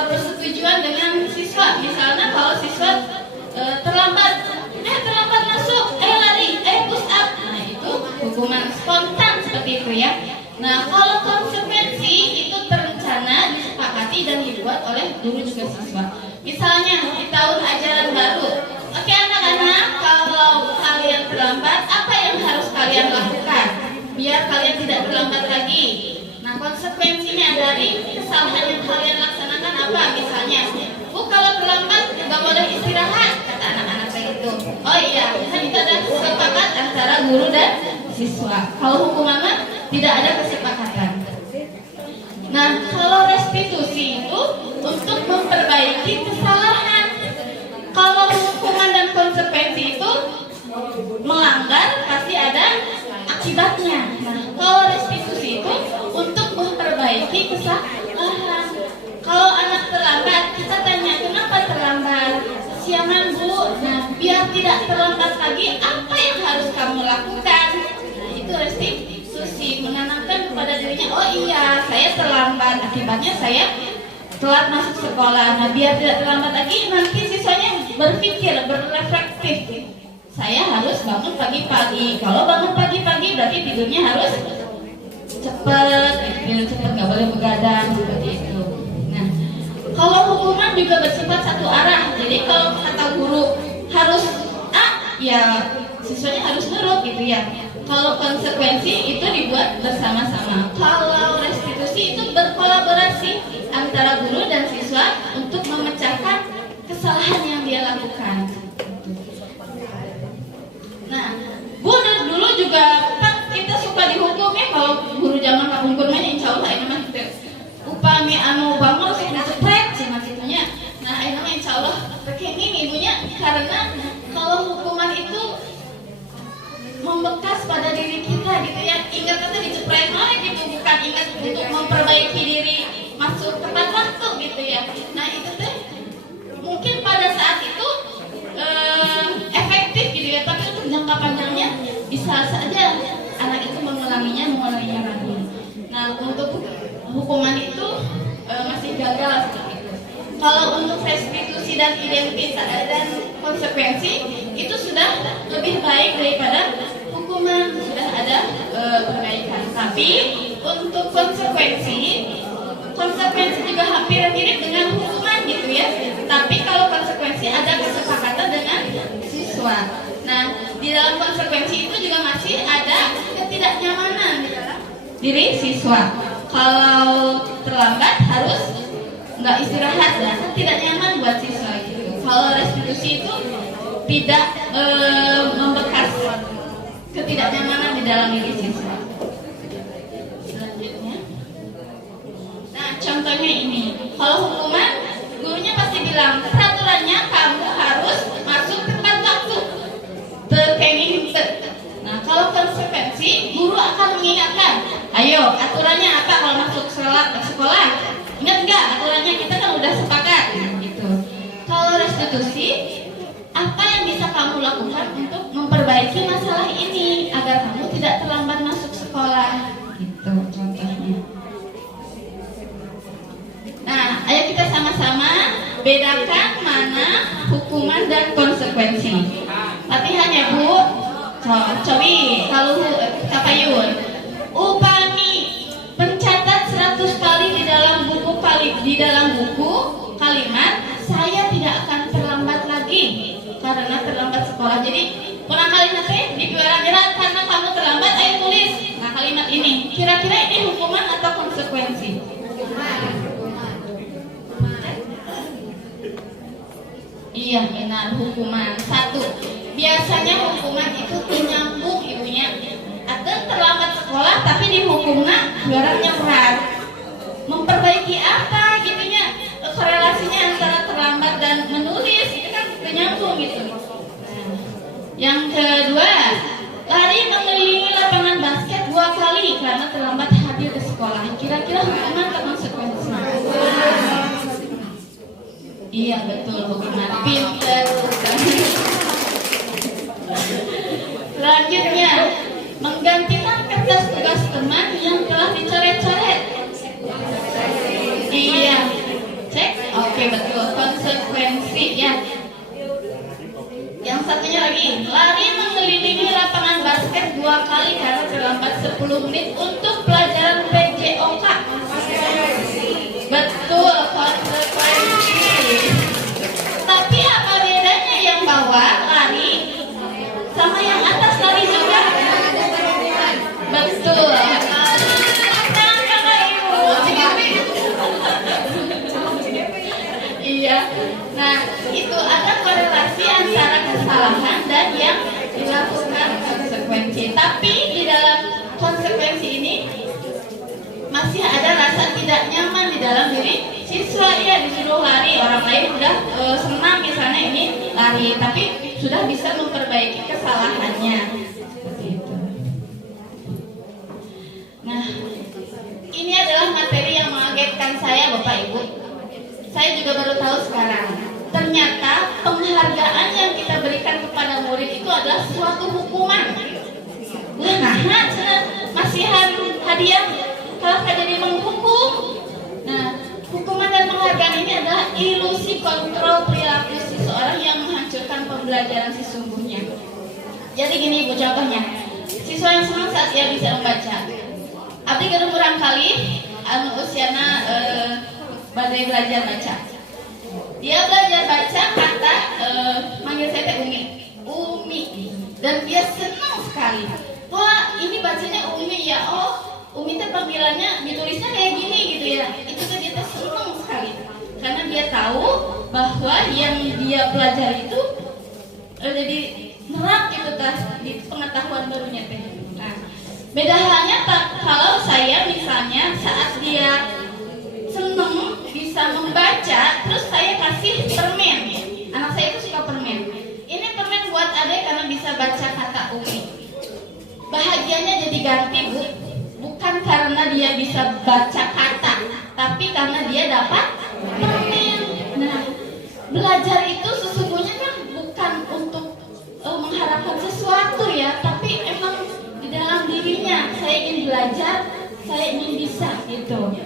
persetujuan dengan siswa. Misalnya kalau siswa terlambat masuk, lari, push up. Nah, itu hukuman spontan seperti itu ya. Nah, kalau konsekuensi itu terencana, disepakati dan dibuat oleh guru juga siswa. Misalnya di tahun ajaran baru, oke anak-anak, kalau kalian terlambat, apa yang harus kalian lakukan biar kalian tidak terlambat lagi? Nah, konsekuensinya dari kesalahan yang kalian laksanakan apa? Misalnya, kalau terlambat nggak boleh istirahat, kata anak-anak kayak gitu. Oh iya, kan itu ada sepakat antara guru dan siswa. Kalau hukuman tidak ada kesepakatan. Nah, kalau restitusi itu untuk memperbaiki kesalahan. Kalau hukuman dan konsekuensi itu melanggar pasti ada akibatnya. Nah, kalau restitusi itu untuk memperbaiki kesalahan. Kalau anak terlambat, kita tanya kenapa terlambat? Siangan Bu. Nah, biar tidak terlambat lagi, apa yang harus kamu lakukan? Nah, itu restitusi, menanamkan kepada dirinya, oh iya, saya terlambat, akibatnya saya telat masuk sekolah. Nah, biar tidak terlambat lagi, nanti siswanya berpikir, berreflektif. Saya harus bangun pagi-pagi. Kalau bangun pagi-pagi berarti tidurnya harus cepat, tidur cepat, nggak boleh begadang seperti itu. Nah, kalau hukuman juga bersifat satu arah. Jadi kalau kata guru harus ya siswanya harus nurut gitu ya. Kalau konsekuensi itu dibuat bersama-sama. Kalau restitusi itu berkolaborasi antara guru dan siswa untuk memecahkan kesalahan yang dia lakukan. Nah, Bu dulu juga kan kita suka dihukum ya. Kalau guru zaman kapungkur mah insya Allah ini mah gitu. Upami anu bangun sih cepet sih maksudnya. Nah, ini mah insya Allah begini ibunya karena kalau hukuman itu membekas pada diri kita gitu ya. Ingat itu dicepret oleh gitu, bukan ingat untuk memperbaiki diri masuk tepat waktu gitu ya. Nah, itu tuh mungkin pada saat itu efektif gitu ya, tapi untuk jangka panjangnya bisa saja anak itu mengulanginya lagi. Nah, untuk hukuman itu masih gagal seperti itu. Kalau untuk restitusi dan identitas dan konsekuensi itu sudah lebih baik daripada hukuman, sudah ada perbaikan. Tapi untuk konsekuensi juga hampir mirip dengan hukuman gitu ya. Tapi kalau konsekuensi ada kesepakatan dengan siswa. Nah, di dalam konsekuensi itu juga masih ada ketidaknyamanan di dalam diri siswa. Kalau terlambat harus nggak istirahat dan tidak nyaman buat siswa gitu. Kalau restitusi itu tidak membekas ketidaknyamanan di dalam diri siswa. Selanjutnya, nah contohnya ini, kalau hukuman gurunya pasti bilang peraturannya kamu harus masuk tepat waktu. Nah, sekolah. Ingat nggak aturannya, kita kan udah sepakat gitu. Kalau restitusi, apa yang bisa kamu lakukan untuk memperbaiki masalah ini agar kamu tidak terlambat masuk sekolah gitu contohnya. Nah, ayo kita sama-sama bedakan mana hukuman dan konsekuensi. Latihannya Bu, Cowi, kalau Kapayun, upami mencatat 100 kali di dalam buku kalimat, saya tidak akan terlambat lagi karena terlambat sekolah. Jadi kurang kali nanti di pikiran jerat karena kamu terlambat, ayo tulis. Nah kalimat ini, kira-kira ini hukuman atau konsekuensi? Iya benar, hukuman. 1. Biasanya hukuman itu menyambung ibunya. Atau terlambat sekolah tapi dihukumnya beratnya berat. Memperbaiki apa gitunya? Korelasinya antara terlambat dan menulis itu kan menyambung gitu. Yang kedua, lari mengelilingi lapangan basket 2 kali karena terlambat hadir ke sekolah. Kira-kira hukuman atau konsekuensi? Iya betul, hukuman. Pinter. Selanjutnya, menggantikan kertas tugas teman yang telah dicoret-coret. Iya. Cek? Oke betul, konsekuensi ya. Yang satunya lagi, lari mengelilingi lapangan basket 2 kali karena terlambat 10 menit untuk pelajaran PJOK. Betul, konsekuensi. Tapi apa bedanya yang bawah lari sama yang atas lari juga? Betul. Iya. Nah, itu ada korelasi antara kesalahan dan yang dilakukan konsekuensi. Tapi di dalam konsekuensi ini masih ada rasa tidak nyaman di dalam diri siswa. Ya disuruh lari, orang lain udah senang misalnya ini lari, tapi sudah bisa memperbaiki kesalahannya. Seperti itu. Nah, ini adalah materi yang mengagetkan saya Bapak Ibu. Saya juga baru tahu sekarang. Ternyata penghargaan yang kita berikan kepada murid itu adalah suatu hukuman. Nah, masih hadiah kalau jadi menghukum. Nah, hukuman dan penghargaan ini adalah ilusi kontrol perilaku seseorang yang menghancurkan pembelajaran sesungguhnya. Jadi gini Bu contohnya, siswa yang senang saat ia bisa membaca. Abdi gedung kurang kali, usiana badai belajar baca. Dia belajar baca kata manggil saya teh Umi, dan dia senang sekali. Wah ini bacanya Umi ya, oh Umi teh panggilannya ditulisnya kayak gini gitu ya. Itu tuh dia senang sekali karena dia tahu bahwa yang dia pelajari itu jadi nerap gitu di pengetahuan barunya teh. Nah, beda halnya kalau saya misalnya saat dia seneng bisa membaca, terus saya kasih permen. Anak saya itu suka permen. Ini permen buat adek karena bisa baca kata Umi. Bahagianya jadi ganti Bu. Bukan karena dia bisa baca kata, tapi karena dia dapat permen. Nah, belajar itu sesungguhnya kan bukan untuk mengharapkan sesuatu ya, tapi emang di dalam dirinya saya ingin belajar, saya ingin bisa gitu.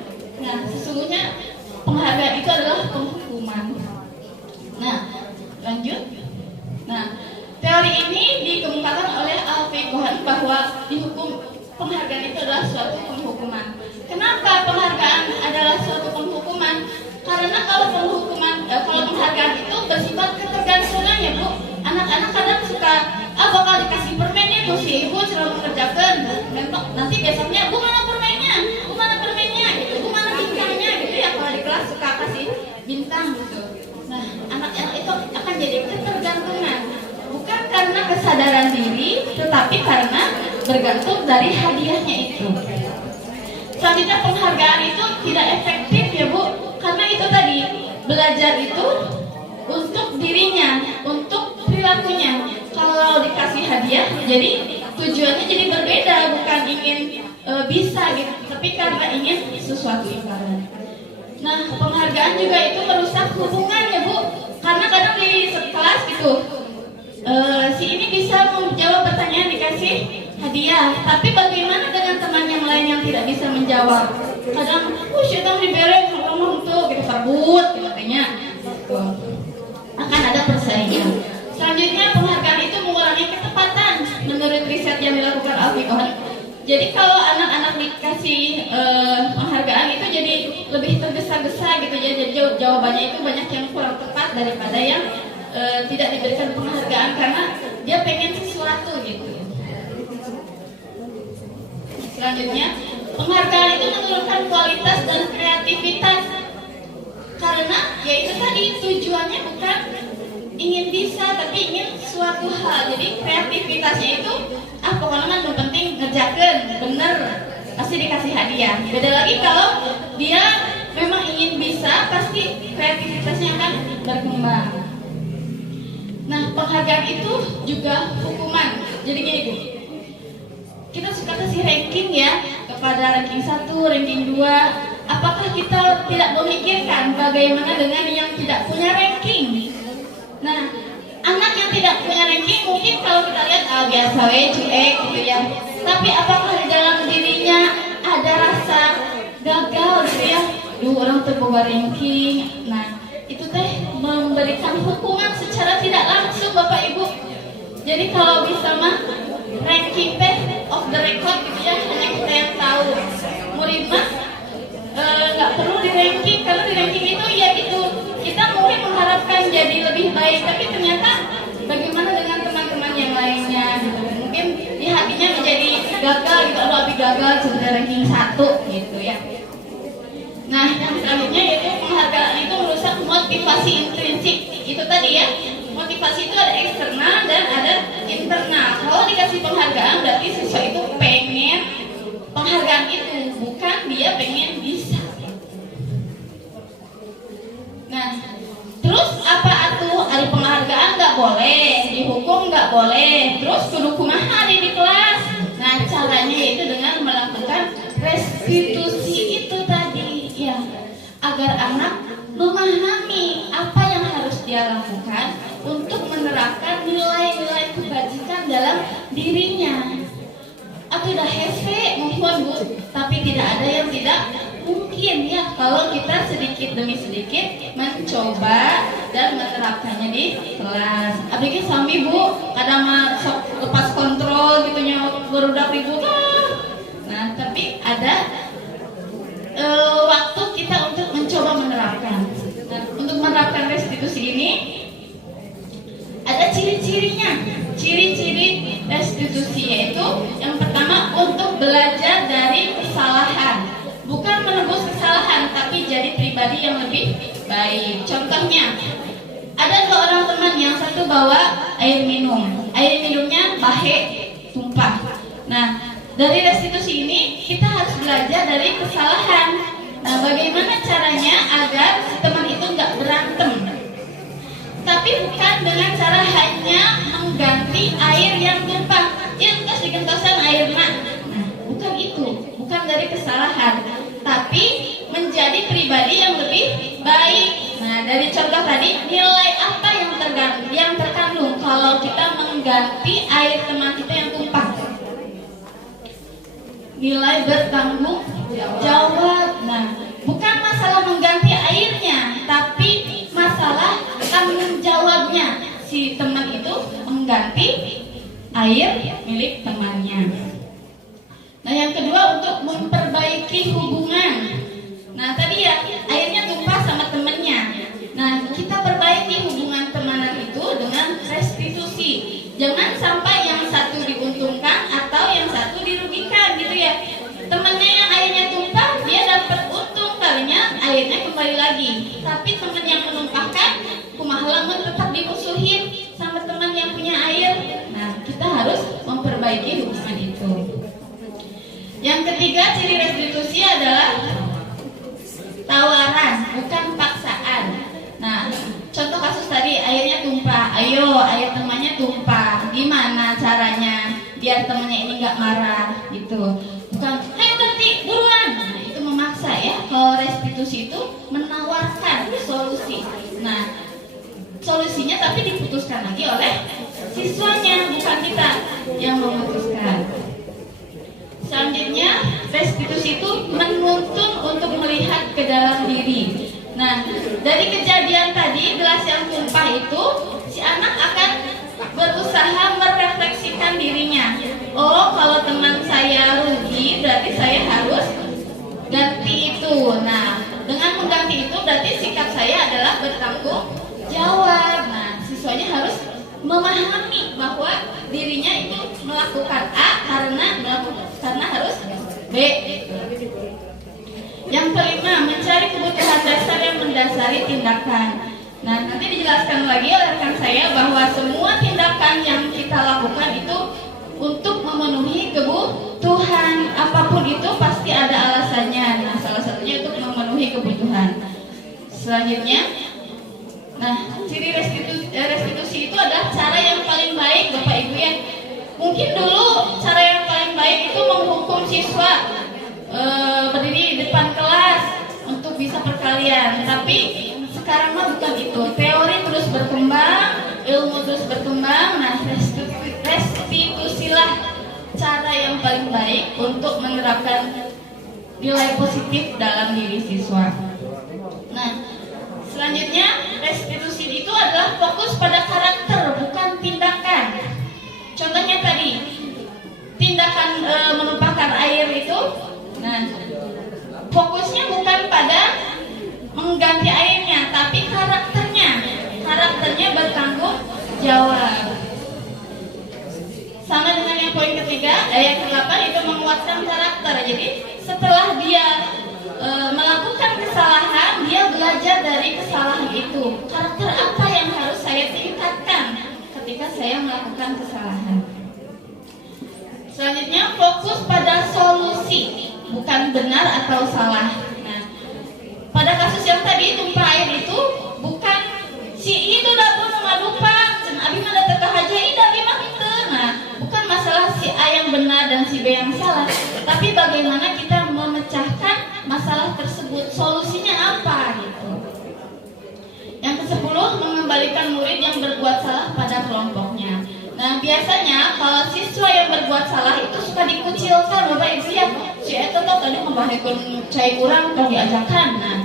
Nah, sesungguhnya penghargaan itu adalah penghukuman. Nah, lanjut. Nah, teori ini dikemukakan oleh Al-Fiqhan bahwa dihukum penghargaan itu adalah suatu penghukuman. Kenapa penghargaan adalah suatu penghukuman? Karena kalau penghargaan itu bersifat ketergantungan ya Bu. Anak-anak kadang suka bakal dikasih permen nih Bu, si ibu selalu mengerjakan. Nanti besoknya Bu mana permennya? Bu mana permennya? Gitu. Bu mana bintangnya? Gitu ya, kalau di kelas suka kasih bintang gitu. Nah, anak-anak itu akan jadi ketergantungan. Bukan karena kesadaran diri, tetapi karena bergantung dari hadiahnya itu. Selanjutnya penghargaan itu tidak efektif ya Bu, karena itu tadi belajar itu untuk dirinya, untuk perilakunya. Kalau dikasih hadiah, jadi tujuannya jadi berbeda, bukan ingin bisa gitu, tapi karena karena ingin sesuatu imbalan. Nah, penghargaan juga itu merusak hubungan ya Bu, karena kadang di kelas gitu si ini bisa menjawab pertanyaan dikasih hadiah, tapi bagaimana dengan teman yang lain yang tidak bisa menjawab? Kadang, syaitan diberi ngomong tuh kita kabut katanya. Akan ada persaingan. Selanjutnya penghargaan itu mengurangi ketepatan menurut riset yang dilakukan Alfikohan. Jadi kalau anak-anak dikasih penghargaan itu jadi lebih tergesa-gesa gitu ya. Jadi jawabannya itu banyak yang kurang tepat daripada yang tidak diberikan penghargaan karena dia pengen sesuatu gitu. Selanjutnya, penghargaan itu menurunkan kualitas dan kreativitas. Karena yaitu tadi tujuannya bukan ingin bisa tapi ingin suatu hal. Jadi kreativitasnya itu pokoknya yang penting ngerjakan bener pasti dikasih hadiah. Beda lagi kalau dia memang ingin bisa pasti kreativitasnya akan berkembang. Nah, penghargaan itu juga hukuman. Jadi gini Bu, kita suka kasih ranking ya kepada ranking 1, ranking 2. Apakah kita tidak memikirkan bagaimana dengan yang tidak punya ranking? Nah, anak yang tidak punya ranking mungkin kalau kita lihat biasa cuek gitu ya. Tapi apakah di dalam dirinya ada rasa gagal gitu ya? Orang terbawa ranking. Nah, itu teh memberikan hukuman secara tidak langsung Bapak Ibu. Jadi kalau bisa mah ranking teh off the record gitu ya, hanya kita yang tahu. Murid mah nggak perlu di ranking, karena di ranking itu ya gitu kita mungkin mengharapkan jadi lebih baik, tapi ternyata bagaimana dengan teman-teman yang lainnya gitu. Mungkin di hatinya menjadi gagal gitu, lebih gagal sudah ranking 1 gitu ya. Nah, yang selanjutnya yaitu penghargaan itu merusak motivasi intrinsik. Itu tadi ya, motivasi itu ada eksternal dan ada internal. Kalau dikasih penghargaan berarti siswa itu pengen penghargaan itu, bukan dia pengen bisa. Nah, terus apa atuh? Ada penghargaan nggak boleh, dihukum nggak boleh, terus kudu kumaha di kelas. Nah, caranya itu dengan melakukan restitusi itu tadi ya, agar anak memahami apa yang harus dia lakukan untuk menerapkan nilai-nilai kebajikan dalam dirinya. Aku udah hefe mohon Bu, tapi tidak ada yang tidak mungkin ya kalau kita sedikit demi sedikit mencoba dan menerapkannya di kelas. Apalagi suami Bu, kadang sok lepas kontrol gitunya berudak ribut. Nah, tapi ada waktu kita untuk mencoba menerapkan. Nah, untuk menerapkan restitusi ini ada ciri-cirinya. Ciri-ciri restitusi yaitu yang pertama untuk belajar dari kesalahan, bukan menebus kesalahan tapi jadi pribadi yang lebih baik. Contohnya, ada 2 orang teman, yang satu bawa air minumnya bahe tumpah. Nah, dari restitusi ini kita harus belajar dari kesalahan. Nah, bagaimana caranya agar si teman itu nggak berantem? Tapi bukan dengan cara hanya mengganti air yang tumpah. Terus digentosan airnya. Nah, bukan itu, bukan dari kesalahan, tapi menjadi pribadi yang lebih baik. Nah, dari contoh tadi, nilai apa yang terkandung kalau kita mengganti air teman kita yang tumpah? Nilai bertanggung jawab. Nah, bukan masalah mengganti airnya, tapi masalah tanggung jawabnya. Si teman itu mengganti air milik temannya. Nah, yang kedua untuk memperbaiki hubungan. Nah, tadi ya airnya tumpah sama temannya. Nah, kita perbaiki hubungan temanan itu dengan restitusi. Jangan sampai yang satu diuntungkan atau yang satu dirugikan gitu ya. Temannya yang airnya tumpah dia dapat untung, kalinya airnya kembali lagi. Tapi teman yang menumpahkan kumaha tetap dimusuhin sama teman yang punya air. Nah, kita harus memperbaiki hubungan itu. Yang ketiga ciri restitusi adalah tawaran, bukan paksaan. Nah, contoh kasus tadi airnya tumpah, ayo air temannya tumpah, gimana caranya biar temannya ini nggak marah gitu. Bukan, hei nanti buruan. Nah, restitusi itu menawarkan solusi. Nah, solusinya tapi diputuskan lagi oleh siswanya, bukan kita yang memutuskan. Selanjutnya, restitusi itu menuntun untuk melihat ke dalam diri. Nah, dari kejadian tadi gelas yang tumpah itu, si anak akan berusaha merefleksikan dirinya. Oh, kalau teman saya rugi, berarti saya harus ganti itu. Nah, dengan mengganti itu berarti sikap saya adalah bertanggung jawab. Nah, siswanya harus memahami bahwa dirinya itu melakukan A karena harus B. Yang kelima, mencari kebutuhan dasar yang mendasari tindakan. Nah, nanti dijelaskan lagi oleh rekan saya bahwa semua tindakan yang kita lakukan itu untuk memenuhi kebutuhan. Apapun itu pasti ada alasannya. Nah, salah satunya untuk memenuhi kebutuhan. Selanjutnya, nah, ciri restitusi itu adalah cara yang paling baik, Bapak Ibu ya. Mungkin dulu cara yang paling baik itu menghukum siswa berdiri di depan kelas untuk bisa perkalian. Tapi sekarang mah bukan itu. Teori terus berkembang, ilmu terus berkembang. Nah, restitusilah cara yang paling baik untuk menerapkan nilai positif dalam diri siswa. Nah, selanjutnya, restitusi itu adalah fokus pada karakter, bukan tindakan. Contohnya tadi, tindakan menumpahkan air itu, nah, fokusnya bukan pada mengganti airnya, tapi karakternya. Karakternya bertanggung jawab. Sama dengan yang poin ketiga, yang ke-8 itu menguatkan karakter. Jadi, setelah dia melakukan kesalahan, dia belajar dari kesalahan itu. Karakter apa yang harus saya tingkatkan ketika saya melakukan kesalahan. Selanjutnya, fokus pada solusi, bukan benar atau salah. Nah, pada kasus yang tadi tumpah air itu bukan si itu dapur lupa, dan abi mah datang ke haja ida mah gitu. Nah, bukan masalah si A yang benar dan si B yang salah, tapi bagaimana kita memecahkan masalah tersebut, solusinya apa gitu. Yang ke-10, mengembalikan murid yang berbuat salah pada kelompoknya. Nah, biasanya kalau siswa yang berbuat salah itu suka dikucilkan, Bapak Ibu ya. Si eta tuh tadi membahikun cai kurang atau diajakan. Nah,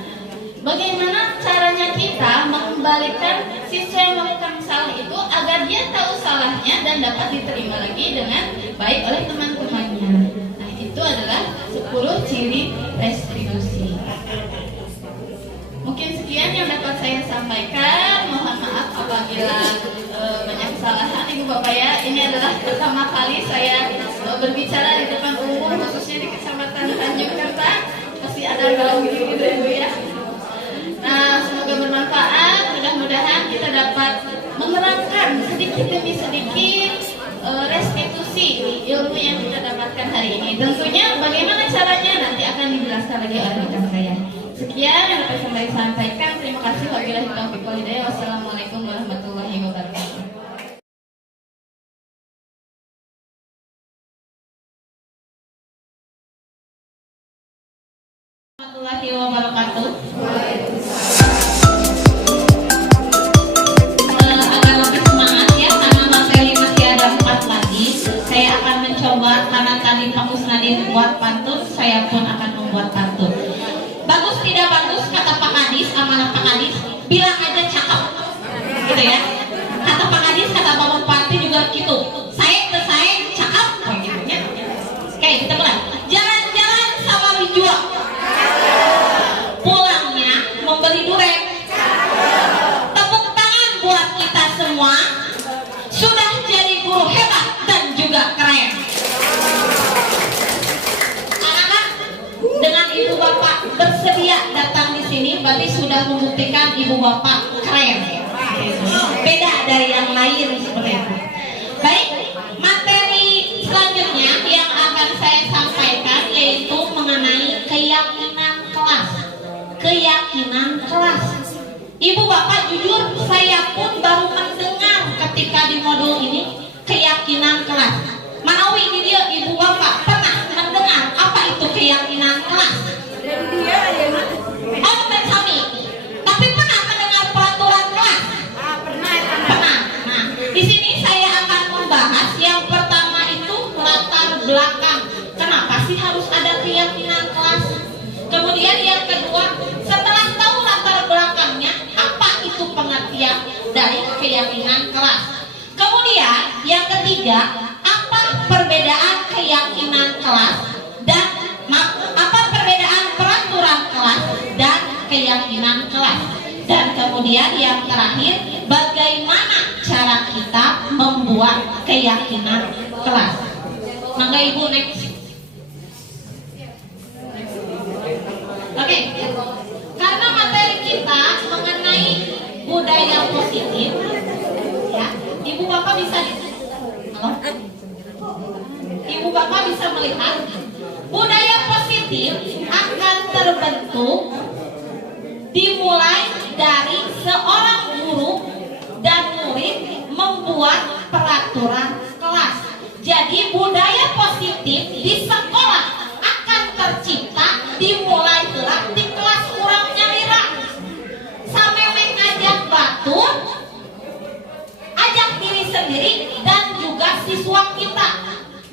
bagaimana caranya kita mengembalikan siswa yang melakukan salah itu agar dia tahu salahnya dan dapat diterima lagi dengan baik oleh teman-temannya. Nah, itu adalah 10 ciri restitusi. Mungkin sekian yang dapat saya sampaikan. Mohon maaf apabila banyak kesalahan Ibu Bapak ya. Ini adalah pertama kali saya berbicara di depan umum, khususnya di Kecamatan Tanjung Kerta. Masih ada galau gitu-gitu Ibu ya. Nah, semoga bermanfaat. Mudah-mudahan kita dapat menerapkan sedikit demi sedikit restitusi ilmu yang kita dapatkan hari ini. Tentunya bagaimana caranya nanti akan dijelaskan lagi oleh rekan saya. Sekian yang dapat saya sampaikan. Terima kasih. Wabillahi taufiq wal hidayah. Wassalamualaikum warahmatullahi wabarakatuh. Warahmatullahi wabarakatuh. Agar lebih semangat ya, karena materi masih ada 4 lagi. Saya akan mencoba, karena tadi Pak Kusnadin buat pantun, saya pun akan membuat pantun. Bagus tidak bagus kata Pak Kadis, amanah Pak Kadis, bilang aja cakep, gitu ya. Kata Pak Kadis, kata Pak Bupati juga gitu. Saya cakep, gitu ya. Oke, kita mulai. Jalan-jalan sama Wijua. Pulangnya membeli durian. Tepuk tangan buat kita semua. Sudah jadi guru hebat dan juga keren. Anak-anak, dengan ibu bapak bersedia datang di sini, berarti sudah membuktikan ibu bapak keren. Beda dari yang lain seperti itu. Baik, materi selanjutnya yang akan saya sampaikan yaitu mengenai keyakinan kelas. Keyakinan kelas. Ibu bapak jujur saya pun baru mendengar ketika di modul ini keyakinan kelas. Manawi ini dia ibu bapak pernah mendengar apa itu keyakinan kelas? Oh ketiga, apa perbedaan keyakinan kelas dan apa perbedaan peraturan kelas dan keyakinan kelas. Dan kemudian yang terakhir, bagaimana cara kita membuat keyakinan kelas. Mangga Ibu next. Oke, karena materi kita mengenai budaya positif, ya, Ibu Bapak bisa Ibu Bapak bisa melihat budaya positif akan terbentuk dimulai dari seorang guru dan murid membuat peraturan kelas. Jadi budaya positif di sekolah akan tercipta dimulai di kelas kurang nyalira. Sampai ngajak batur, ajak diri sendiri dan juga siswa kita.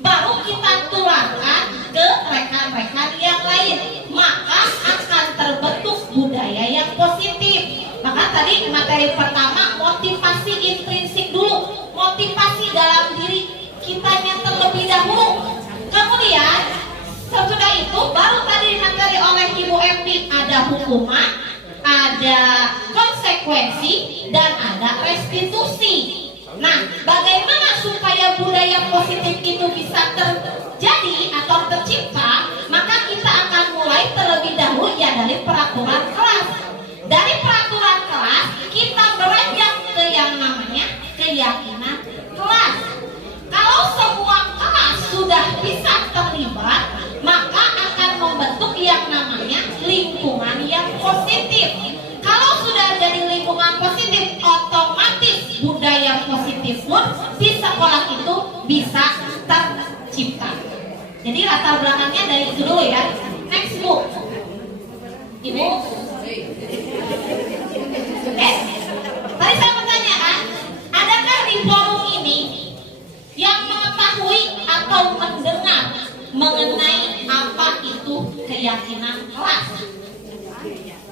Baru kita tularkan ke rekan-rekan yang lain. Maka akan terbentuk budaya yang positif. Maka tadi materi pertama motivasi intrinsik dulu, motivasi dalam diri kitanya terlebih dahulu. Kemudian sesudah itu baru tadi materi oleh Ibu MD ada hukuman, ada konsekuensi, dan ada restitusi. Nah, bagaimana supaya budaya positif itu bisa terjadi atau tercipta? Maka kita akan mulai terlebih dahulu ya dari peraturan kelas. Dari peraturan kelas kita beranjak ke yang namanya keyakinan kelas. Kalau semua kelas sudah bisa terlibat, maka akan membentuk yang namanya lingkungan yang positif. Kalau sudah jadi lingkungan positif, otomatis budaya positif pun di sekolah itu bisa tercipta. Jadi latar belakangnya dari itu dulu ya. Next Bu. Ibu. Tadi saya bertanyakan, adakah di forum ini yang mengetahui atau mendengar mengenai apa itu keyakinan kelas?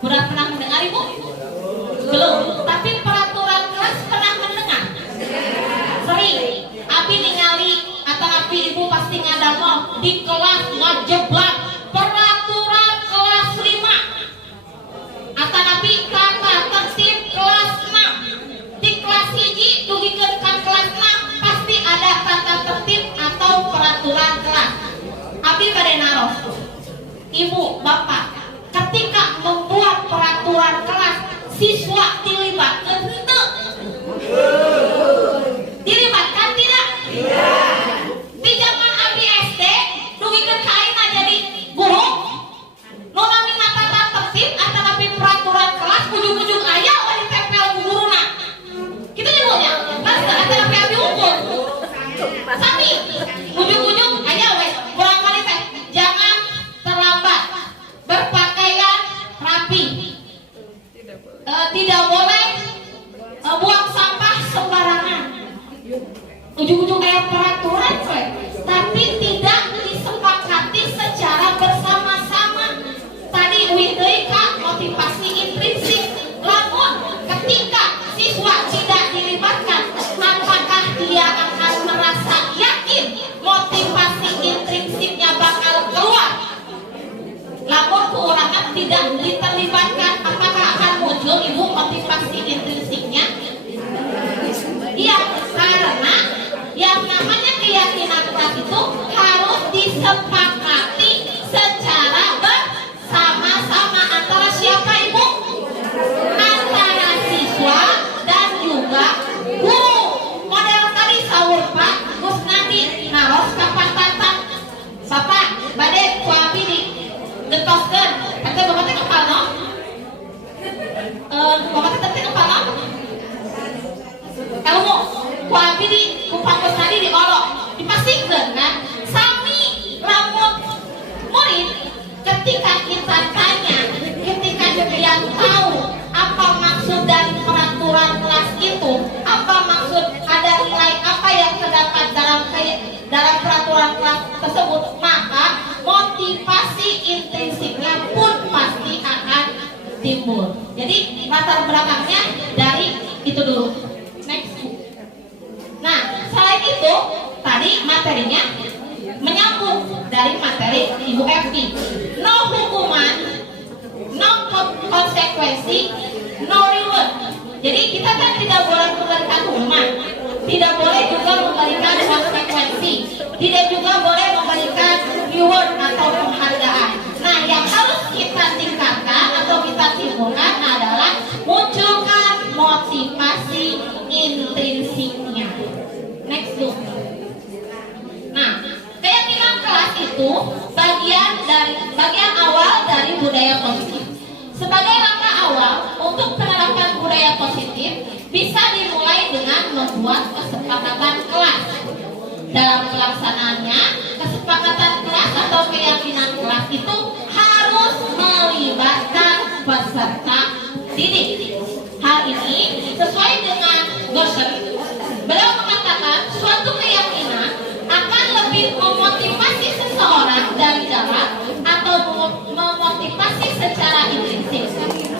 Sudah pernah mendengar Ibu? Belum. Tapi peraturan kelas pernah mendengar? Sering. Abi ningali atau Abi Ibu pasti ngadamel di kelas ngajeblak peraturan kelas 5. Atau Abi tata tertib kelas 6. Di kelas 1 dugikeun ka kelas 6 pasti ada tata tertib atau peraturan kelas. Abi bade naros. Ibu, Bapak, ketika membuat peraturan kelas, siswa dilibatkan henteu? Dilibatkan tidak? Di zaman Abi SD, dugikeun ka ayeuna jadi guru, nu namina tata tertib atau Abi peraturan kelas, ujung-ujung aya we ditempel ku guruna. Kitu Ibu nya. Pasti ada Abi ukur. Sami, ujung-ujung aya we barangkali teh jangan terlambat, berpakaian rapi, tidak boleh buang sampah sembarangan. Ujung-ujung kayak peraturan tapi tidak disepakati secara bersama-sama. Tadi deui ka motivasi intrinsik. Lamun ketika siswa tidak dilibatkan, apakah dia akan merasa yakin motivasi intrinsiknya bakal keluar? Lamun keurangan tidak diterlibatkan, apakah akan muncul Ibu motivasi intrinsiknya? Iya, karena yang namanya keyakinan kelas itu harus disepakati secara bersama-sama antara siapa Ibu? Antara siswa dan juga guru. Model tadi sahur Pak Gus Nadi naros kapatatan. Bapak, bade kuapi di getoskeun. Eta bapak teh kepal no? Bapak teh kepal no? Kalau mau kuapi di kupangkus tadi diolok, dipastikan kan? Sami lamun murid ketika kita tanya, ketika dia tahu apa maksud dari peraturan kelas itu, apa maksud ada nilai apa yang terdapat dalam peraturan kelas tersebut, maka motivasi intrinsiknya pun pasti akan timbul. Jadi latar belakangnya dari itu dulu. Next. Nah, selain itu Tadi materinya menyambung dari materi Ibu Evi. No hukuman, no konsekuensi, no reward. Jadi kita kan tidak boleh memberikan hukuman, tidak boleh juga memberikan konsekuensi, tidak juga boleh memberikan reward atau penghargaan. Nah, yang harus kita tingkatkan atau kita timbulkan adalah munculkan motivasi intrinsiknya. Next look. Nah, keyakinan kelas itu bagian awal dari budaya positif. Sebagai langkah awal untuk penerapan budaya positif bisa dimulai dengan membuat kesepakatan kelas. Dalam pelaksanaannya, kesepakatan kelas atau keyakinan kelas itu harus melibatkan peserta didik. Hal ini sesuai dengan Goshen. Beliau mengatakan suatu keyakinan akan lebih memotivasi seseorang dari dalam atau memotivasi secara intrinsik.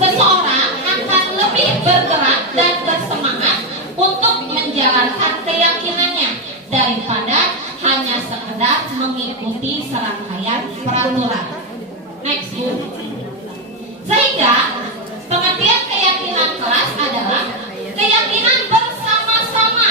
Seseorang akan lebih bergerak dan bersemangat untuk menjalankan keyakinannya daripada hanya sekedar mengikuti serangkaian peraturan. Next, Bu. Sehingga pengertian keyakinan kelas adalah keyakinan bersama-sama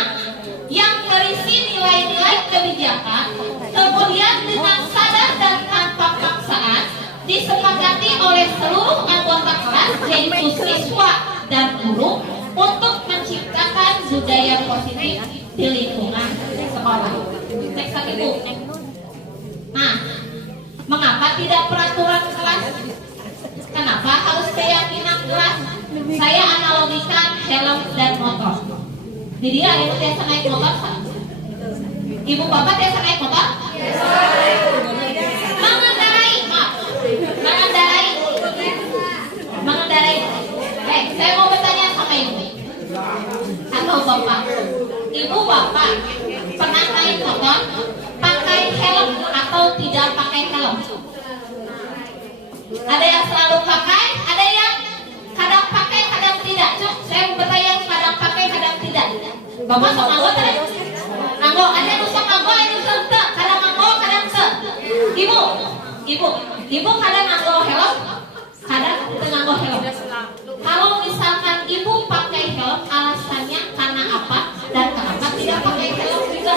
yang berisi nilai-nilai kebijakan, kemudian dengan sadar dan tanpa paksaan disepakati oleh seluruh anggota kelas, yaitu siswa dan guru, untuk menciptakan budaya positif di lingkungan sekolah. Teks lagi, Bu. Nah, mengapa tidak peraturan kelas? Kenapa harus keyakinan kelas? Saya analogikan helm dan motor. Jadi dia biasa naik motor. Ibu bapak biasa naik motor? Mengendarai. Saya mau bertanya sama ibu atau bapak. Ibu bapak pernah naik motor pakai helm atau tidak pakai helm? Ada yang selalu pakai, ada yang kadang pakai, kadang tidak. Cuk, saya mau bertanya yang kadang pakai, kadang tidak. Bapak sok nganggo tadi? Nganggo, ada yang sok nganggo, ada yang sok teu. Kadang nganggo, kadang teu. Ibu kadang nganggo helm, kadang teu nganggo helm. Kalau misalkan ibu pakai helm, alasannya karena apa dan kenapa tidak pakai helm juga?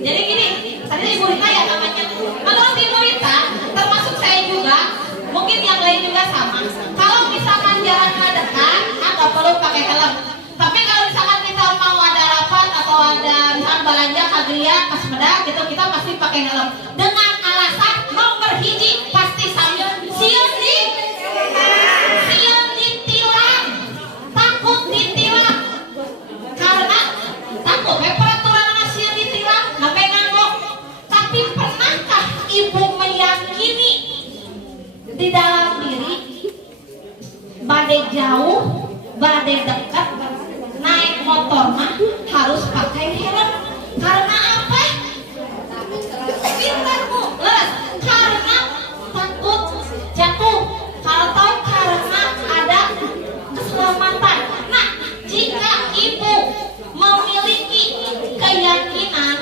Jadi gini, tadi Ibu Rita ya namanya. Menurut Ibu Rita, termasuk saya juga, mungkin yang lain juga sama. Kalau misalkan jalannya dekat, nggak perlu pakai helm. Tapi kalau misalkan kita mau ada rapat atau ada misalkan belanja kagria, kasmeda, gitu kita pasti pakai helm. Dengan alasan nomor hiji pasti sambil sieun ditilang, takut ditilang. Karena takut peraturan masih ditilang, sampai nganggo. Tapi pernahkah ibu meyakini di dalam diri badai jauh, badai dekat, naik motor mah harus pakai helm? Karena apa? Pintar, Bu. Karena takut jatuh, atau karena ada keselamatan. Nah, jika ibu memiliki keyakinan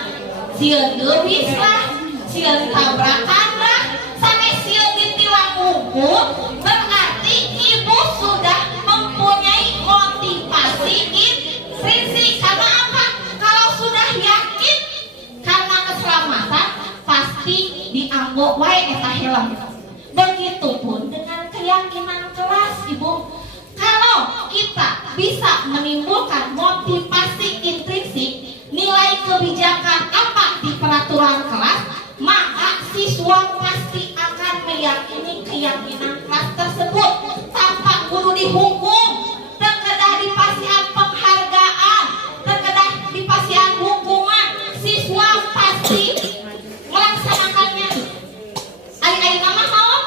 sieun geubis lah, sieun tabrakan lah, sampai sieun ditilang hukum, berarti ibu sudah mempunyai motivasi intrinsik. Karena apa? Kalau sudah yakin karena keselamatan, pasti dianggo wae eta helm. Begitupun dengan keyakinan kelas, Ibu. Kalau kita bisa menimbulkan motivasi intrinsik, nilai kebijakan apa di peraturan kelas, maka siswa pasti akan meyakini keyakinan kelas tersebut tanpa kudu dihukum, terkedah dipasihan penghargaan, terkedah dipasihan hukuman. Siswa pasti melaksanakannya. Ai nama naon?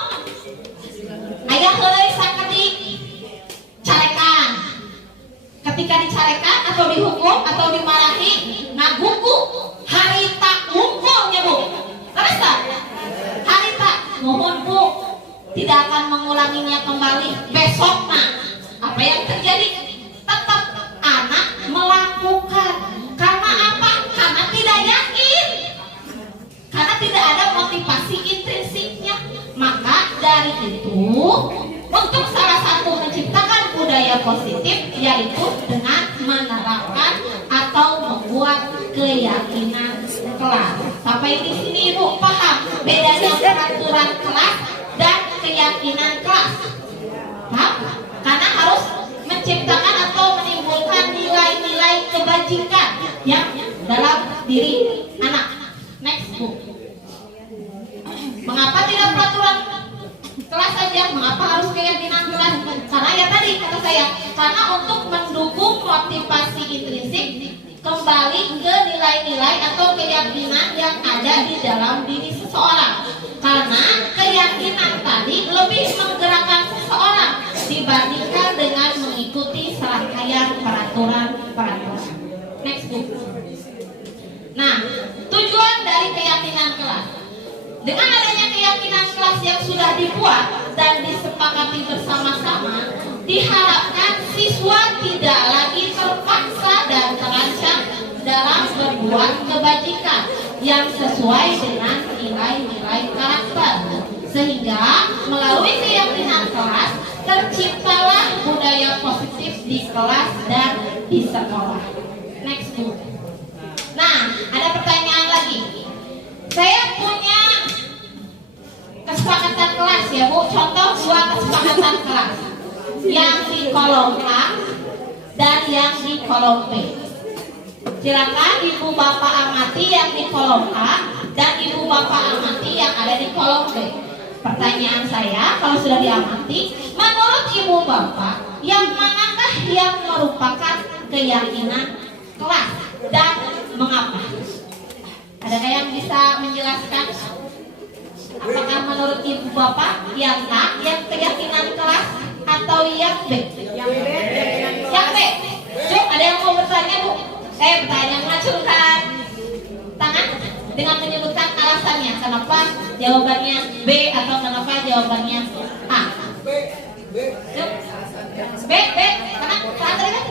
Aya heuleuy sakedik carekan. Ketika dicarekan atau dihukum atau dimarahi, ngagugu harita tidak akan mengulanginya kembali besok. Nah, apa yang terjadi? Tetap anak melakukan. Karena apa? Karena tidak yakin. Karena tidak ada motivasi intrinsiknya. Maka dari itu, untuk salah satu menciptakan budaya positif yaitu dengan menerapkan atau membuat keyakinan kelas. Sampai di sini Ibu paham bedanya peraturan kelas dan keyakinan kelas? Paham? Karena harus menciptakan atau menimbulkan nilai-nilai kebajikan yang dalam diri anak. Next Bu. Mengapa tidak peraturan kelas saja? Mengapa harus keyakinan kelas? Karena ya tadi kata saya, karena untuk mendukung motivasi intrinsik kembali ke nilai-nilai atau keyakinan yang ada di dalam diri seseorang. Karena keyakinan tadi lebih menggerakkan seseorang dibandingkan dengan mengikuti serangkaian peraturan-peraturan. Next book. Nah, tujuan dari keyakinan kelas. Dengan adanya keyakinan kelas yang sudah dibuat dan disepakati bersama-sama, diharapkan siswa tidak lagi terpaksa dan terancam dalam berbuat kebajikan yang sesuai dengan nilai-nilai karakter. Sehingga melalui keyakinan kelas terciptalah budaya positif di kelas dan di sekolah. Next book. Nah, ada pertanyaan lagi. Saya punya kesepakatan kelas ya Bu. Contoh 2 kesepakatan kelas, yang di kolom A dan yang di kolom B. Silakan Ibu Bapak amati yang di kolom A dan Ibu Bapak amati yang ada di kolom B. Pertanyaan saya, kalau sudah diamati, menurut Ibu Bapak, yang manakah yang merupakan keyakinan kelas dan mengapa? Adakah yang bisa menjelaskan? Apakah menurut Ibu Bapak yang A, yang keyakinan kelas, atau yang B? Yang B. Cuk, ada yang mau bertanya Bu? Bertanya, mengacungkan tangan dengan menyebutkan alasannya. Kenapa jawabannya B atau kenapa jawabannya A? Cuk. B. Kenapa? Tadi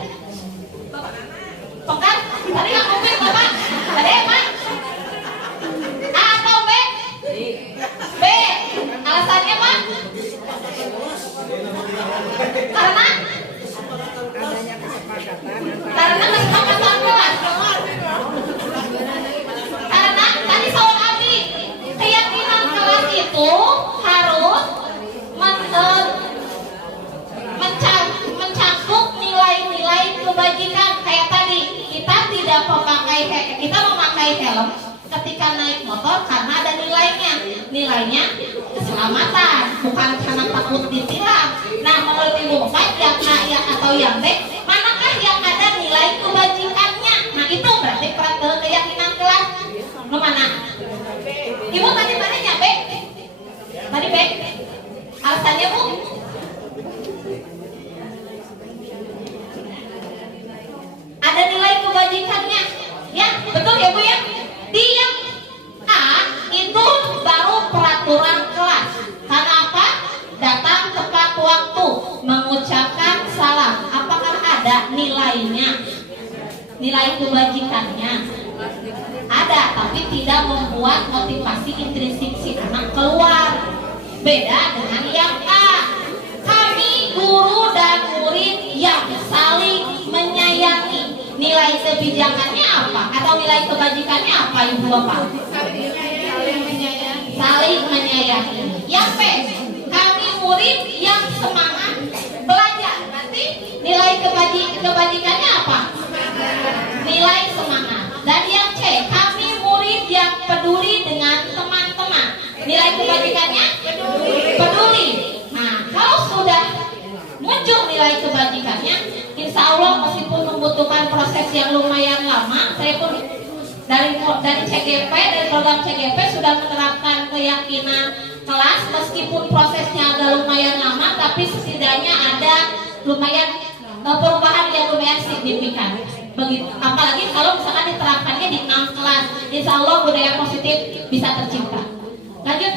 Pokar? Tadi nggak ngomong Bapak? Tadi apa? A atau B? B. Alasannya Pak? Karena kesepakatan kelas. Karena tadi soal Abi, keyakinan kelas itu harus mencakup nilai-nilai kebajikan. Kayak tadi, kita memakai helm ketika naik motor karena ada nilainya keselamatan, bukan karena takut ditilang. Nah, menurut Ibu Bapak yang A yang atau yang B, manakah yang ada nilai kebajikannya? Nah, itu berarti keyakinan kelas. Lu mana? Ibu tadi mananya B? Tadi B. Alasannya Bu? Ada nilai kebajikannya. Ya, betul ya Bu ya? Di yang A itu baru peraturan kelas. Karena apa? Datang tepat waktu, mengucapkan salam. Apakah ada nilainya? Nilai kebajikannya? Ada, tapi tidak membuat motivasi intrinsik si anak keluar. Beda dengan yang A. Kami guru dan murid yang saling menyayangi. Nilai kebijakannya apa? Atau nilai kebajikannya apa Ibu Bapak? Saling menyayangi. Yang B, kami murid yang semangat belajar. Berarti nilai kebajikannya apa? Nilai semangat. Dan yang C, kami murid yang peduli dengan teman-teman. Nilai kebajikannya? Peduli. Nah, kalau sudah muncul nilai kebajikannya, insya Allah meskipun membutuhkan proses yang lumayan lama, saya pun dari CGP, dari program CGP sudah menerapkan keyakinan kelas, meskipun prosesnya agak lumayan lama, tapi setidaknya ada lumayan perubahan yang lumayan signifikan. Begitu, apalagi kalau misalkan diterapkannya di 6 kelas, insya Allah budaya positif bisa tercipta. Lanjut.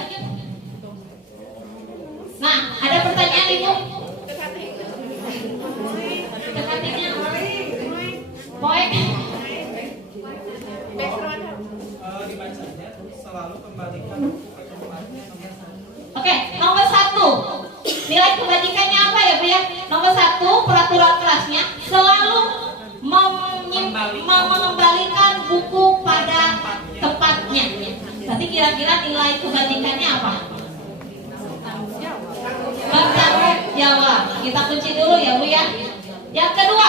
nilai kebajikannya apa ya Bu ya? Nomor 1, peraturan kelasnya selalu mengembalikan buku pada tempatnya. Berarti kira-kira nilai kebajikannya apa? Bertanggung jawab. Kita kunci dulu ya Bu ya. Yang kedua,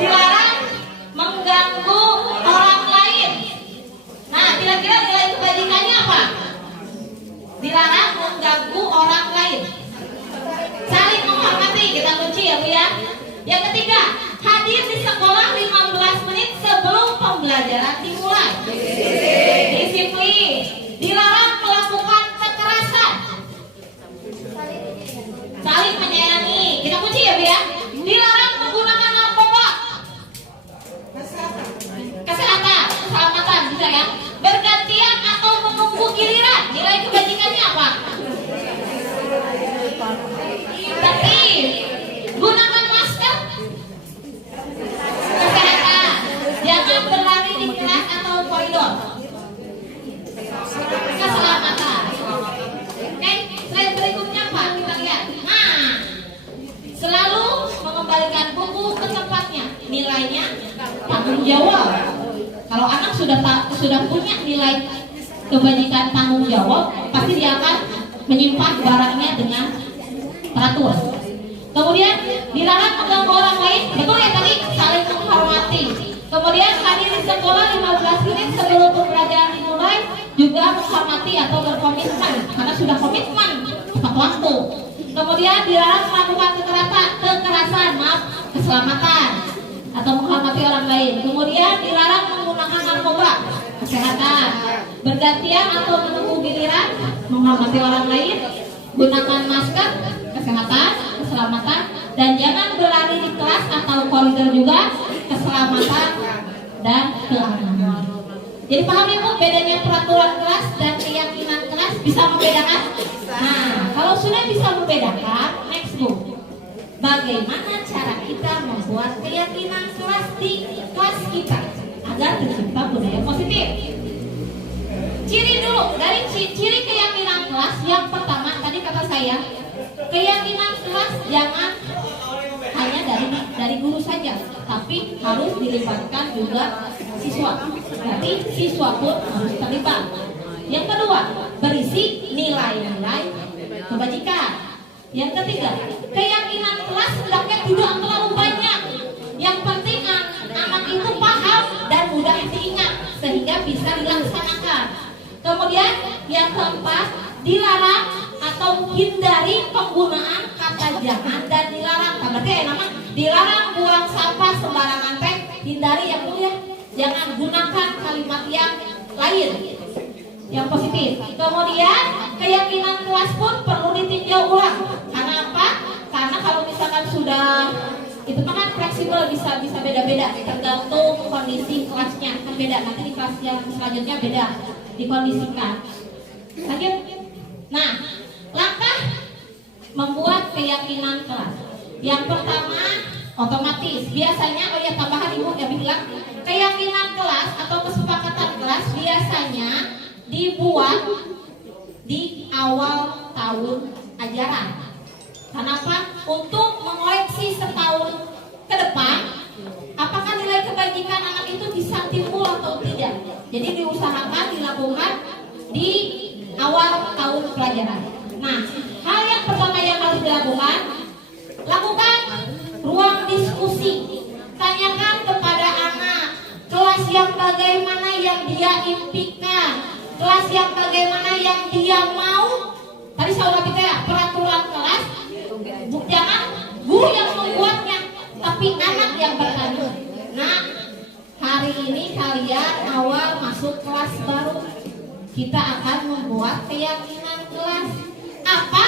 dilarang mengganggu orang lain. Nah, kira-kira nilai kebajikannya apa? Dilarang mengganggu orang lain. Saling menghormati, kita kunci ya Bu ya. Yang ketiga, hadir di sekolah 15 menit sebelum pembelajaran dimulai. Disiplin. Dilarang melakukan kekerasan. Saling menyayangi. Kita kunci ya Bu ya. Dilarang menggunakan narkoba. Kesehatan, keselamatan bisa ya. Bergantian atau menunggu giliran. Nilai kebajikannya apa? Tapi gunakan masker. Kesehatan. Jangan berlari di kelas atau koridor. Keselamatan. Oke, slide berikutnya Pak, kita lihat. Nah, selalu mengembalikan buku ke tempatnya. Nilainya tanggung jawab. Kalau anak sudah punya nilai kebajikan tanggung jawab, pasti dia akan menyimpan barangnya dengan teratur. Kemudian dilarang mengganggu orang lain, betul ya tadi, saling menghormati. Kemudian hadir di sekolah 15 menit sebelum pembelajaran dimulai, juga menghormati atau berkomitmen karena sudah komitmen tepat waktu. Kemudian dilarang melakukan kekerasan, keselamatan atau menghormati orang lain. Kemudian dilarang menggunakan narkoba, kesehatan. Bergantian atau menunggu giliran, menghormati orang lain, gunakan masker, kesehatan, keselamatan, dan jangan berlari di kelas atau koridor juga, keselamatan dan keamanan. Jadi paham Ibu bedanya peraturan kelas dan keyakinan kelas, bisa membedakan? Nah, kalau sudah bisa membedakan, next Bu. Bagaimana cara kita membuat keyakinan kelas di kelas kita agar tercipta budaya positif? Ciri dulu, dari ciri keyakinan kelas yang pertama tadi kata saya, keyakinan kelas jangan hanya dari guru saja, tapi harus dilibatkan juga siswa. Berarti siswa pun harus terlibat. Yang kedua, berisi nilai-nilai kebajikan. Yang ketiga, keyakinan kelas hendaknya tidak terlalu banyak. Yang penting anak itu paham dan mudah diingat sehingga bisa dilaksanakan. Kemudian yang keempat, dilarang atau hindari penggunaan kata jangan dan dilarang. Berarti nama dilarang buang sampah sembarangan teh, hindari yang mulia. Jangan gunakan kalimat yang lain yang positif. Kemudian keyakinan kelas pun perlu ditinjau ulang. Karena apa? Karena kalau misalkan sudah itu kan fleksibel, bisa beda-beda tergantung kondisi kelasnya, kan beda. Nanti di kelas yang selanjutnya beda dikondisikan. Lanjut. Nah, langkah membuat keyakinan kelas. Yang pertama, otomatis biasanya tambahan Ibu yang bilang keyakinan kelas atau kesepakatan kelas biasanya dibuat di awal tahun ajaran. Kenapa? Untuk mengoreksi setahun ke depan apakah nilai kebajikan anak itu bisa timbul atau tidak. Jadi diusahakan dilakukan di awal tahun pelajaran. Nah, hal yang pertama yang harus dilakukan, lakukan ruang diskusi. Tanyakan kepada anak kelas yang bagaimana yang dia impikan, kelas yang bagaimana yang dia mau. Tadi saya udah bilang peraturan kelas, jangan guru yang membuatnya, tapi anak yang bertanya. Nah, hari ini kalian awal masuk kelas baru, kita akan membuat keyakinan kelas. Apa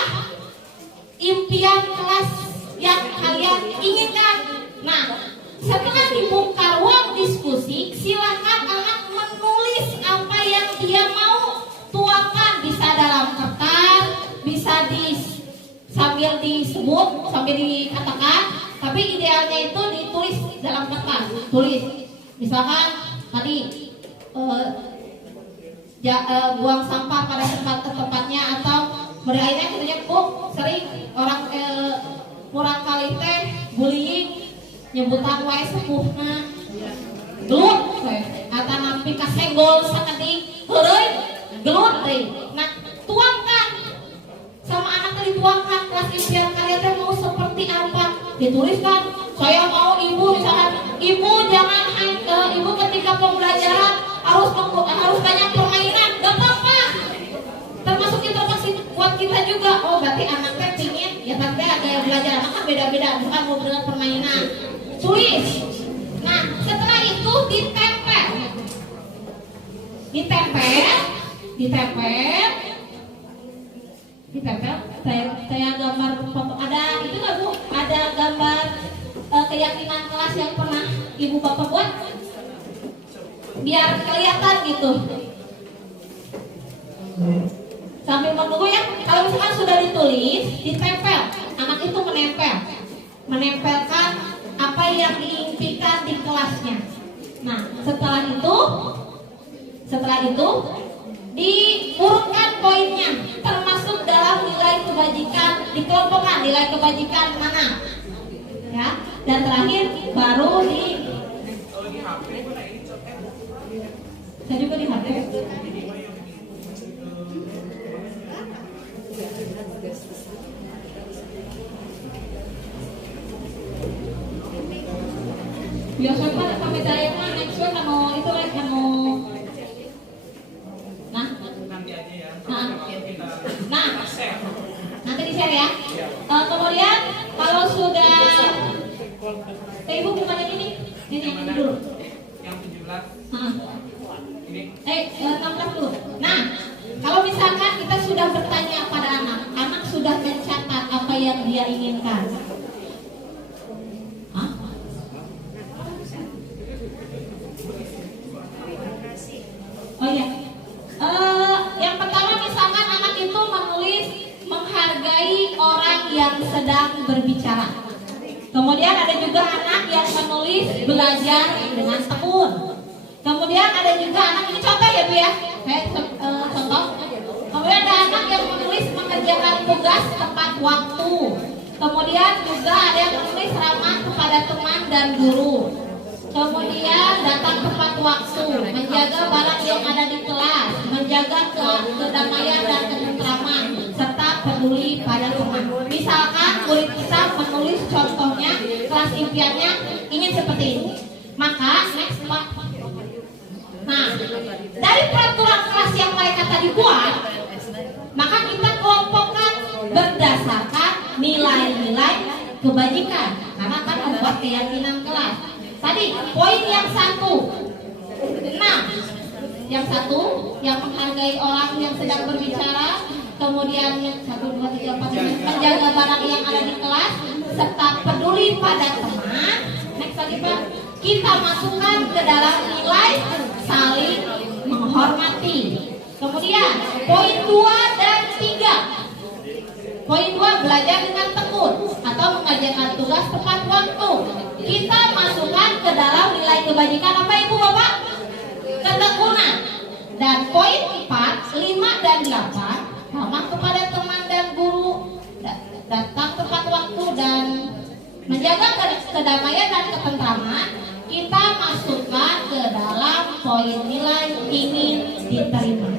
impian kelas yang kalian inginkan? Nah, setelah dibuka ruang diskusi, silakan anak menulis apa yang dia mau. Tuangkan, bisa dalam kertas, bisa sambil disebut, sambil dikatakan, tapi idealnya itu ditulis dalam kertas. Tulis, misalkan tadi buang sampah pada tempatnya, atau Pada akhirnya katanya Bu sering orang kurang kali teh bullying nyebutan wae sepuhna gelut kata nampi kasenggol sakedik heureui gelut teh. Nah tuangkan sama anak tadi, tuangkan kelas impian kalian teh mau seperti apa, dituliskan. Saya mau ibu, misalkan ibu jangan ibu ketika pembelajaran harus banyak permainan, gak apa-apa. Termasuk interaksi buat kita juga. Oh berarti anak teh pingin ya tante gaya belajar anak kan beda-beda, bukan mau dengan permainan. Tulis. Nah setelah itu ditempel. Saya gambar foto, ada itu nggak Bu? Ada gambar keyakinan kelas yang pernah ibu bapak buat biar kelihatan gitu. Sambil menunggu ya, kalau misalkan sudah ditulis, ditempel, anak itu menempelkan apa yang diimpikan di kelasnya. Nah setelah itu diurutkan poinnya, termasuk dalam nilai kebajikan, dikelompokkan nilai kebajikan mana, ya. Dan terakhir baru saya juga di HP. Biasa kan kami saya mah next week itu nanti di share ya. Kemudian kalau sudah ibu bukan yang ini dulu. Yang 17. Ini. 16 dulu. Nah, kalau misalkan kita sudah bertanya pada anak sudah mencatat apa yang dia inginkan. Oh iya. Yang pertama misalkan anak itu menulis menghargai orang yang sedang berbicara. Kemudian ada juga anak yang menulis belajar dengan tekun. Kemudian ada juga anak, ini contoh ya Bu ya, saya contoh. Kemudian ada anak yang menulis mengerjakan tugas tepat waktu. Kemudian juga ada yang menulis ramah kepada teman dan guru. Kemudian datang tepat waktu, menjaga barang yang ada di kelas, menjaga kedamaian dan ketentraman, serta peduli pada teman. Misalkan murid kita menulis contohnya kelas impiannya ingin seperti ini, maka next Pak. Nah, dari peraturan kelas yang mereka tadi buat, maka kita kelompokkan berdasarkan nilai-nilai kebajikan, karena kan membuat keyakinan kelas. Tadi poin yang 1, 6. Yang 1 yang menghargai orang yang sedang berbicara. Kemudian 1, 2, 3, 4, 5 menjaga barang yang ada di kelas serta peduli pada teman. Next lagi Pak, kita masukkan ke dalam nilai saling menghormati. Kemudian poin 2 dan 3. Poin 2 belajar dengan tekun atau mengerjakan tugas tepat waktu. Kita masukkan ke dalam nilai kebajikan apa Ibu Bapak? Ketekunan. Dan poin 4, 5 dan 8 ramah kepada teman dan guru, datang tepat waktu dan menjaga kedamaian dan ketentraman. Kita masukkan ke dalam poin nilai ingin diterima.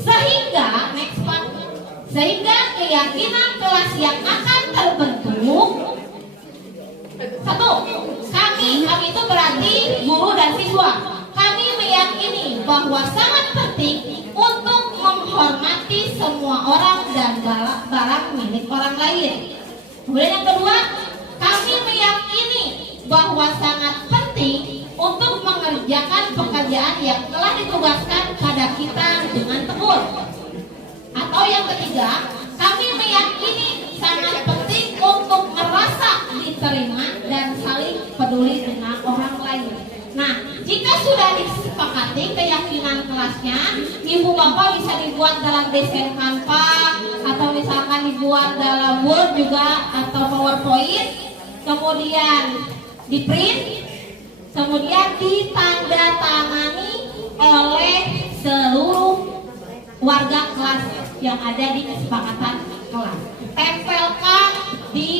Sehingga next Pak, sehingga keyakinan kelas yang akan terbentuk. 1, kami itu berarti guru dan siswa. Kami meyakini bahwa sangat penting untuk menghormati semua orang dan barang milik orang lain. Kemudian yang kedua, kami meyakini bahwa sangat penting untuk mengerjakan pekerjaan yang telah ditugaskan pada kita dengan tekun. Atau yang ketiga, kami meyakini sangat penting untuk merasa diterima dan saling peduli dengan orang lain. Nah, jika sudah disepakati keyakinan kelasnya, Ibu Bapak bisa dibuat dalam desain Canva atau misalkan dibuat dalam Word juga atau PowerPoint, kemudian di print, kemudian ditandatangani oleh seluruh warga kelas yang ada di kesepakatan kelas. Tempelkan di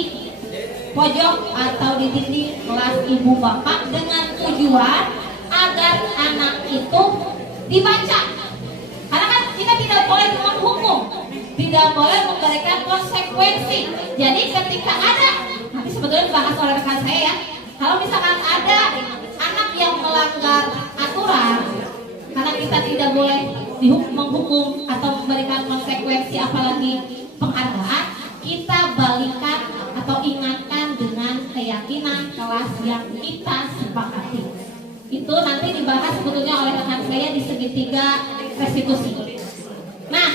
pojok atau di dinding kelas ibu bapak dengan tujuan agar anak itu dibaca. Karena kan kita tidak boleh menghukum, tidak boleh memberikan konsekuensi. Jadi ketika ada, nanti sebetulnya dibahas oleh rekan saya ya, kalau misalkan ada anak yang melanggar aturan, karena kita tidak boleh menghukum atau memberikan konsekuensi apalagi penghargaan, kita balikan atau ingatkan dengan keyakinan kelas yang kita sepakati. Itu nanti dibahas sebetulnya oleh rekan saya di segitiga restitusi. Nah,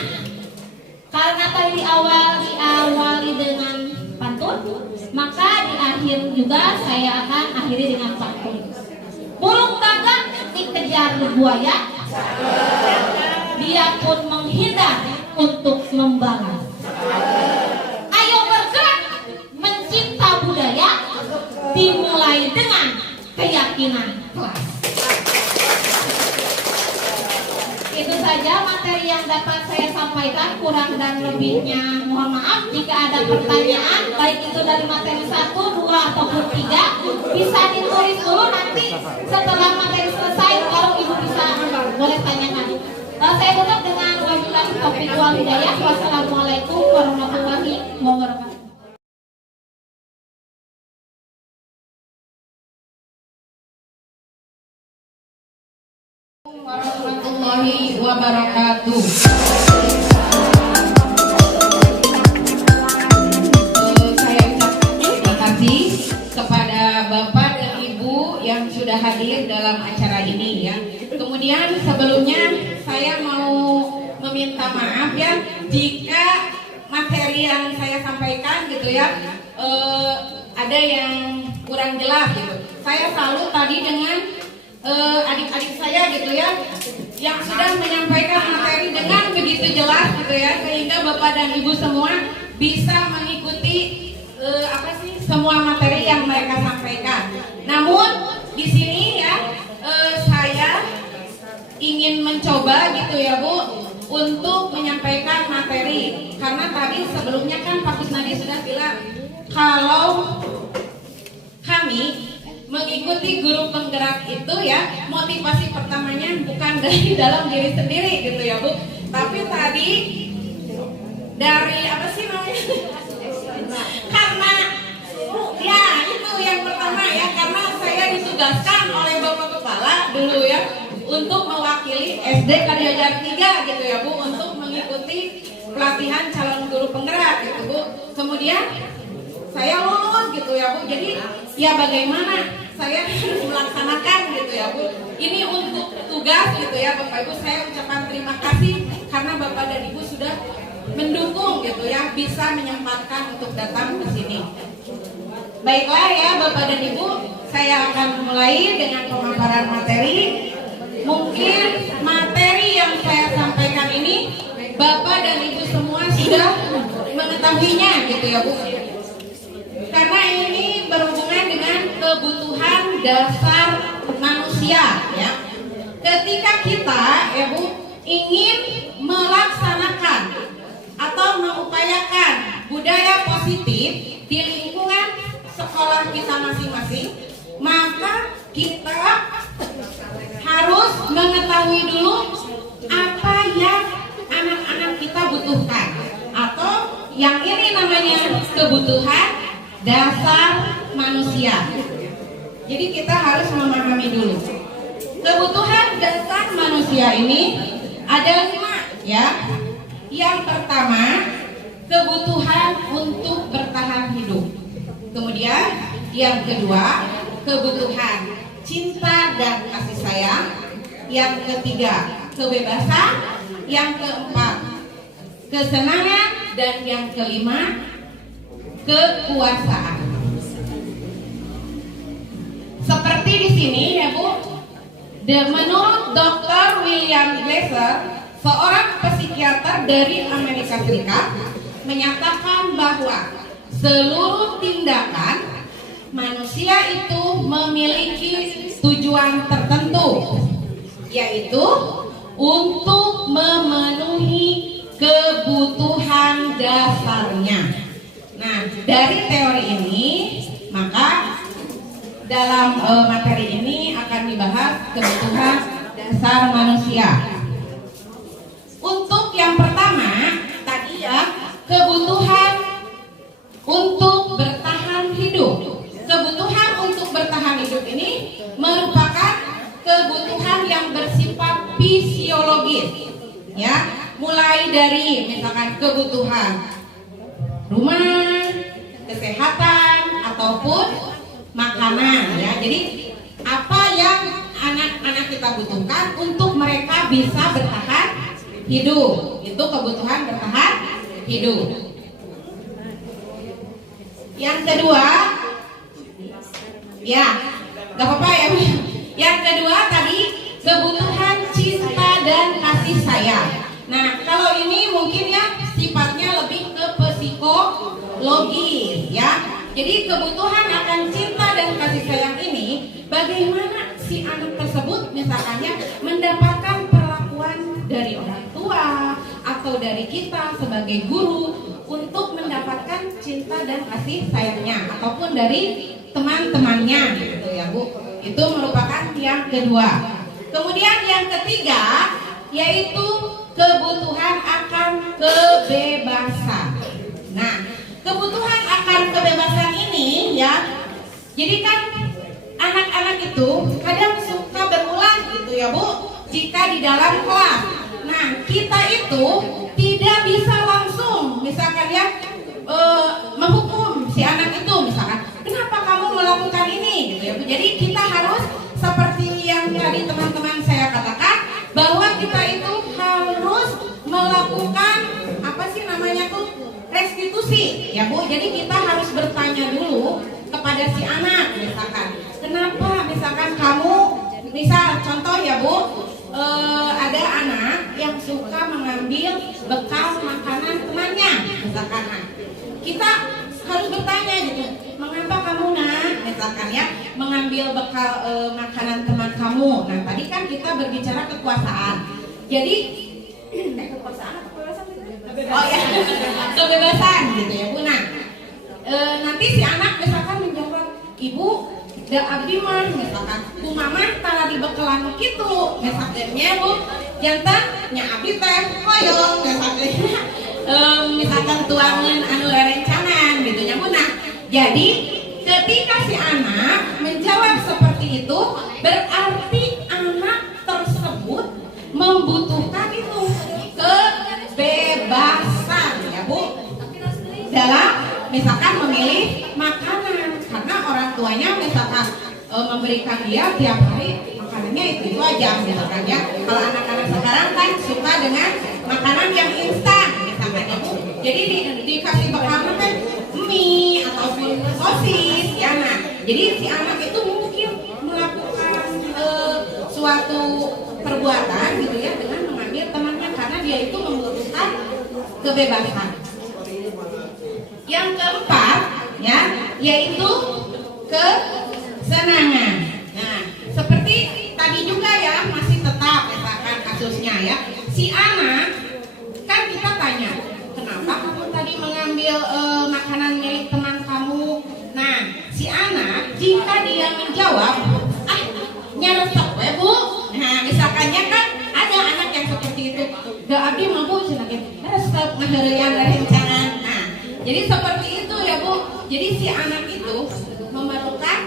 karena tadi diawali dengan pantun, maka di akhir juga saya akan akhiri dengan pantun. Burung gagak dikejar buaya, dia pun menghindar untuk membalas. Ayo bergerak mencinta budaya, dimulai dengan keyakinan kelas. Itu saja materi yang dapat saya sampaikan, kurang dan lebihnya mohon maaf. Jika ada pertanyaan, baik itu dari materi 1, 2, ataupun 3, bisa ditulis dulu, nanti setelah materi selesai kalau ibu bisa boleh tanyakan. Saya tutup dengan wabillahi taufiq wal hidayah. Wassalamualaikum warahmatullahi wabarakatuh. Warahmatullahi wabarakatuh. Saya ucapkan terima kasih kepada Bapak dan Ibu yang sudah hadir dalam acara ini ya. Kemudian sebelumnya saya mau meminta maaf ya jika materi yang saya sampaikan gitu ya ada yang kurang jelas gitu. Saya salut tadi dengan adik-adik saya gitu ya yang sudah menyampaikan materi dengan begitu jelas gitu ya, sehingga Bapak dan Ibu semua bisa mengikuti semua materi yang mereka sampaikan. Namun di sini ya saya ingin mencoba gitu ya Bu untuk menyampaikan materi, karena tadi sebelumnya kan Pak Kusnadi sudah bilang kalau kami mengikuti guru penggerak itu ya, motivasi pertamanya bukan dari dalam diri sendiri gitu ya Bu, tapi tadi dari karena ya itu yang pertama ya, karena saya ditugaskan oleh Bapak Kepala dulu ya untuk mewakili SD Karyajar 3 gitu ya Bu, untuk mengikuti pelatihan calon guru penggerak gitu Bu. Kemudian saya lolos gitu ya Bu, jadi ya bagaimana saya harus melaksanakan gitu ya Bu. Ini untuk tugas gitu ya Bapak Ibu, saya ucapkan terima kasih karena Bapak dan Ibu sudah mendukung gitu ya, bisa menyempatkan untuk datang ke sini. Baiklah ya Bapak dan Ibu, saya akan mulai dengan pemaparan materi. Mungkin materi yang saya sampaikan ini Bapak dan Ibu semua sudah mengetahuinya gitu ya Bu. Karena ini berhubungan dengan kebutuhan dasar manusia ya. Ketika kita ya Bu ingin melaksanakan atau mengupayakan budaya positif di lingkungan sekolah kita masing-masing, maka kita harus mengetahui dulu apa yang anak-anak kita butuhkan, atau yang ini namanya kebutuhan dasar manusia. Jadi kita harus memahami dulu kebutuhan dasar manusia ini ada 5 ya. Yang pertama, kebutuhan untuk bertahan hidup. Kemudian yang kedua, kebutuhan cinta dan kasih sayang. Yang ketiga, kebebasan. Yang keempat, kesenangan. Dan yang kelima, kekuasaan. Seperti di sini ya Bu, menurut Dr. William Glasser, seorang psikiater dari Amerika Serikat, menyatakan bahwa seluruh tindakan manusia itu memiliki tujuan tertentu, yaitu untuk memenuhi kebutuhan dasarnya. Nah, dari teori ini maka dalam materi ini akan dibahas kebutuhan dasar manusia. Untuk yang pertama tadi ya, kebutuhan untuk bertahan hidup. Kebutuhan untuk bertahan hidup ini merupakan kebutuhan yang bersifat fisiologis, ya, mulai dari misalkan kebutuhan rumah, kesehatan ataupun makanan, ya. Jadi apa yang anak-anak kita butuhkan untuk mereka bisa bertahan hidup, itu kebutuhan bertahan hidup. Yang kedua, ya, gak apa-apa ya. Yang kedua tadi kebutuhan cinta dan kasih sayang. Nah, kalau ini mungkin ya sifatnya lebih ke psikologis, ya. Jadi kebutuhan akan cinta dan kasih sayang ini, bagaimana si anak tersebut misalkannya mendapatkan perlakuan dari orang tua atau dari kita sebagai guru untuk mendapatkan cinta dan kasih sayangnya, ataupun dari teman-temannya, gitu ya Bu. Itu merupakan yang kedua. Kemudian yang ketiga yaitu kebutuhan akan kebebasan. Nah, kebutuhan akan kebebasan ini ya, jadi kan anak-anak itu kadang suka berulang gitu ya Bu, jika di dalam kelas. Nah, kita itu tidak bisa langsung misalkan ya menghukum si anak itu, misalkan kenapa kamu melakukan ini gitu ya Bu. Jadi kita harus seperti yang tadi teman-teman saya katakan, bahwa kita itu harus melakukan apa sih namanya tuh, restitusi ya Bu. Jadi kita harus bertanya dulu kepada si anak, misalkan kenapa misalkan kamu, misal contoh ya Bu, ada anak yang suka mengambil bekal makanan temannya, misalkan. Nah, kita harus bertanya gitu, mengapa kamu nak, misalkan ya, mengambil bekal makanan teman kamu. Nah, tadi kan kita berbicara kekuasaan. Jadi kekuasaan atau kebebasan? Oh ya, kebebasan gitu ya Bu. Nah, nanti si anak misalkan menjawab, ibu da abdi mah misalkan ku mamah tara dibekalan kitu misalkannya Bu, jantan nya abdi teh hoyong misalkan tuangan anu lerencanan gitu nya Bu. Nah, jadi ketika si anak menjawab seperti itu, berarti anak tersebut membutuhkan itu kebebasan ya Bu, dalam misalkan memilih makanan, karena orang tuanya misalkan memberikan dia tiap hari makanannya itu aja misalkan ya. Kalau anak-anak sekarang kan suka dengan makanan yang instan misalkan ya Bu, jadi dikasih bekal kan mie ataupun sosis ya. Nah, jadi si anak itu mungkin melakukan suatu perbuatan gitu ya dengan mengambil temannya, karena dia itu membutuhkan kebebasan. Yang keempat ya, yaitu kesenangan. Nah, seperti tadi juga ya, masih tetap misalkan kasusnya ya, si anak kan kita tanya, kenapa kamu tadi mengambil makanan milik teman kamu? Nah, si anak jika dia menjawab, nyaresep we Bu. Nah, misalkannya kan ada anak yang seperti itu, da abdi mah Bu cenah ge resep ngaheureuyang rerencangan. Nah, jadi seperti itu ya Bu. Jadi si anak itu memerlukan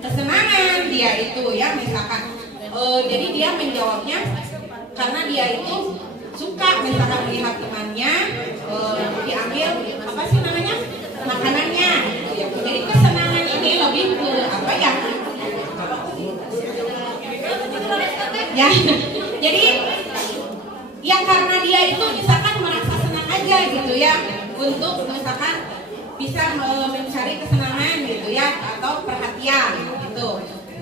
kesenangan dia itu ya, misalkan jadi dia menjawabnya karena dia itu suka misalkan melihat temannya diambil apa sih namanya makanannya gitu ya. Jadi kesenangan ini lebih ke apa ya? Ya, jadi ya karena dia itu misalkan merasa senang aja gitu ya, untuk misalkan bisa mencari kesenangan gitu ya, atau perhatian gitu.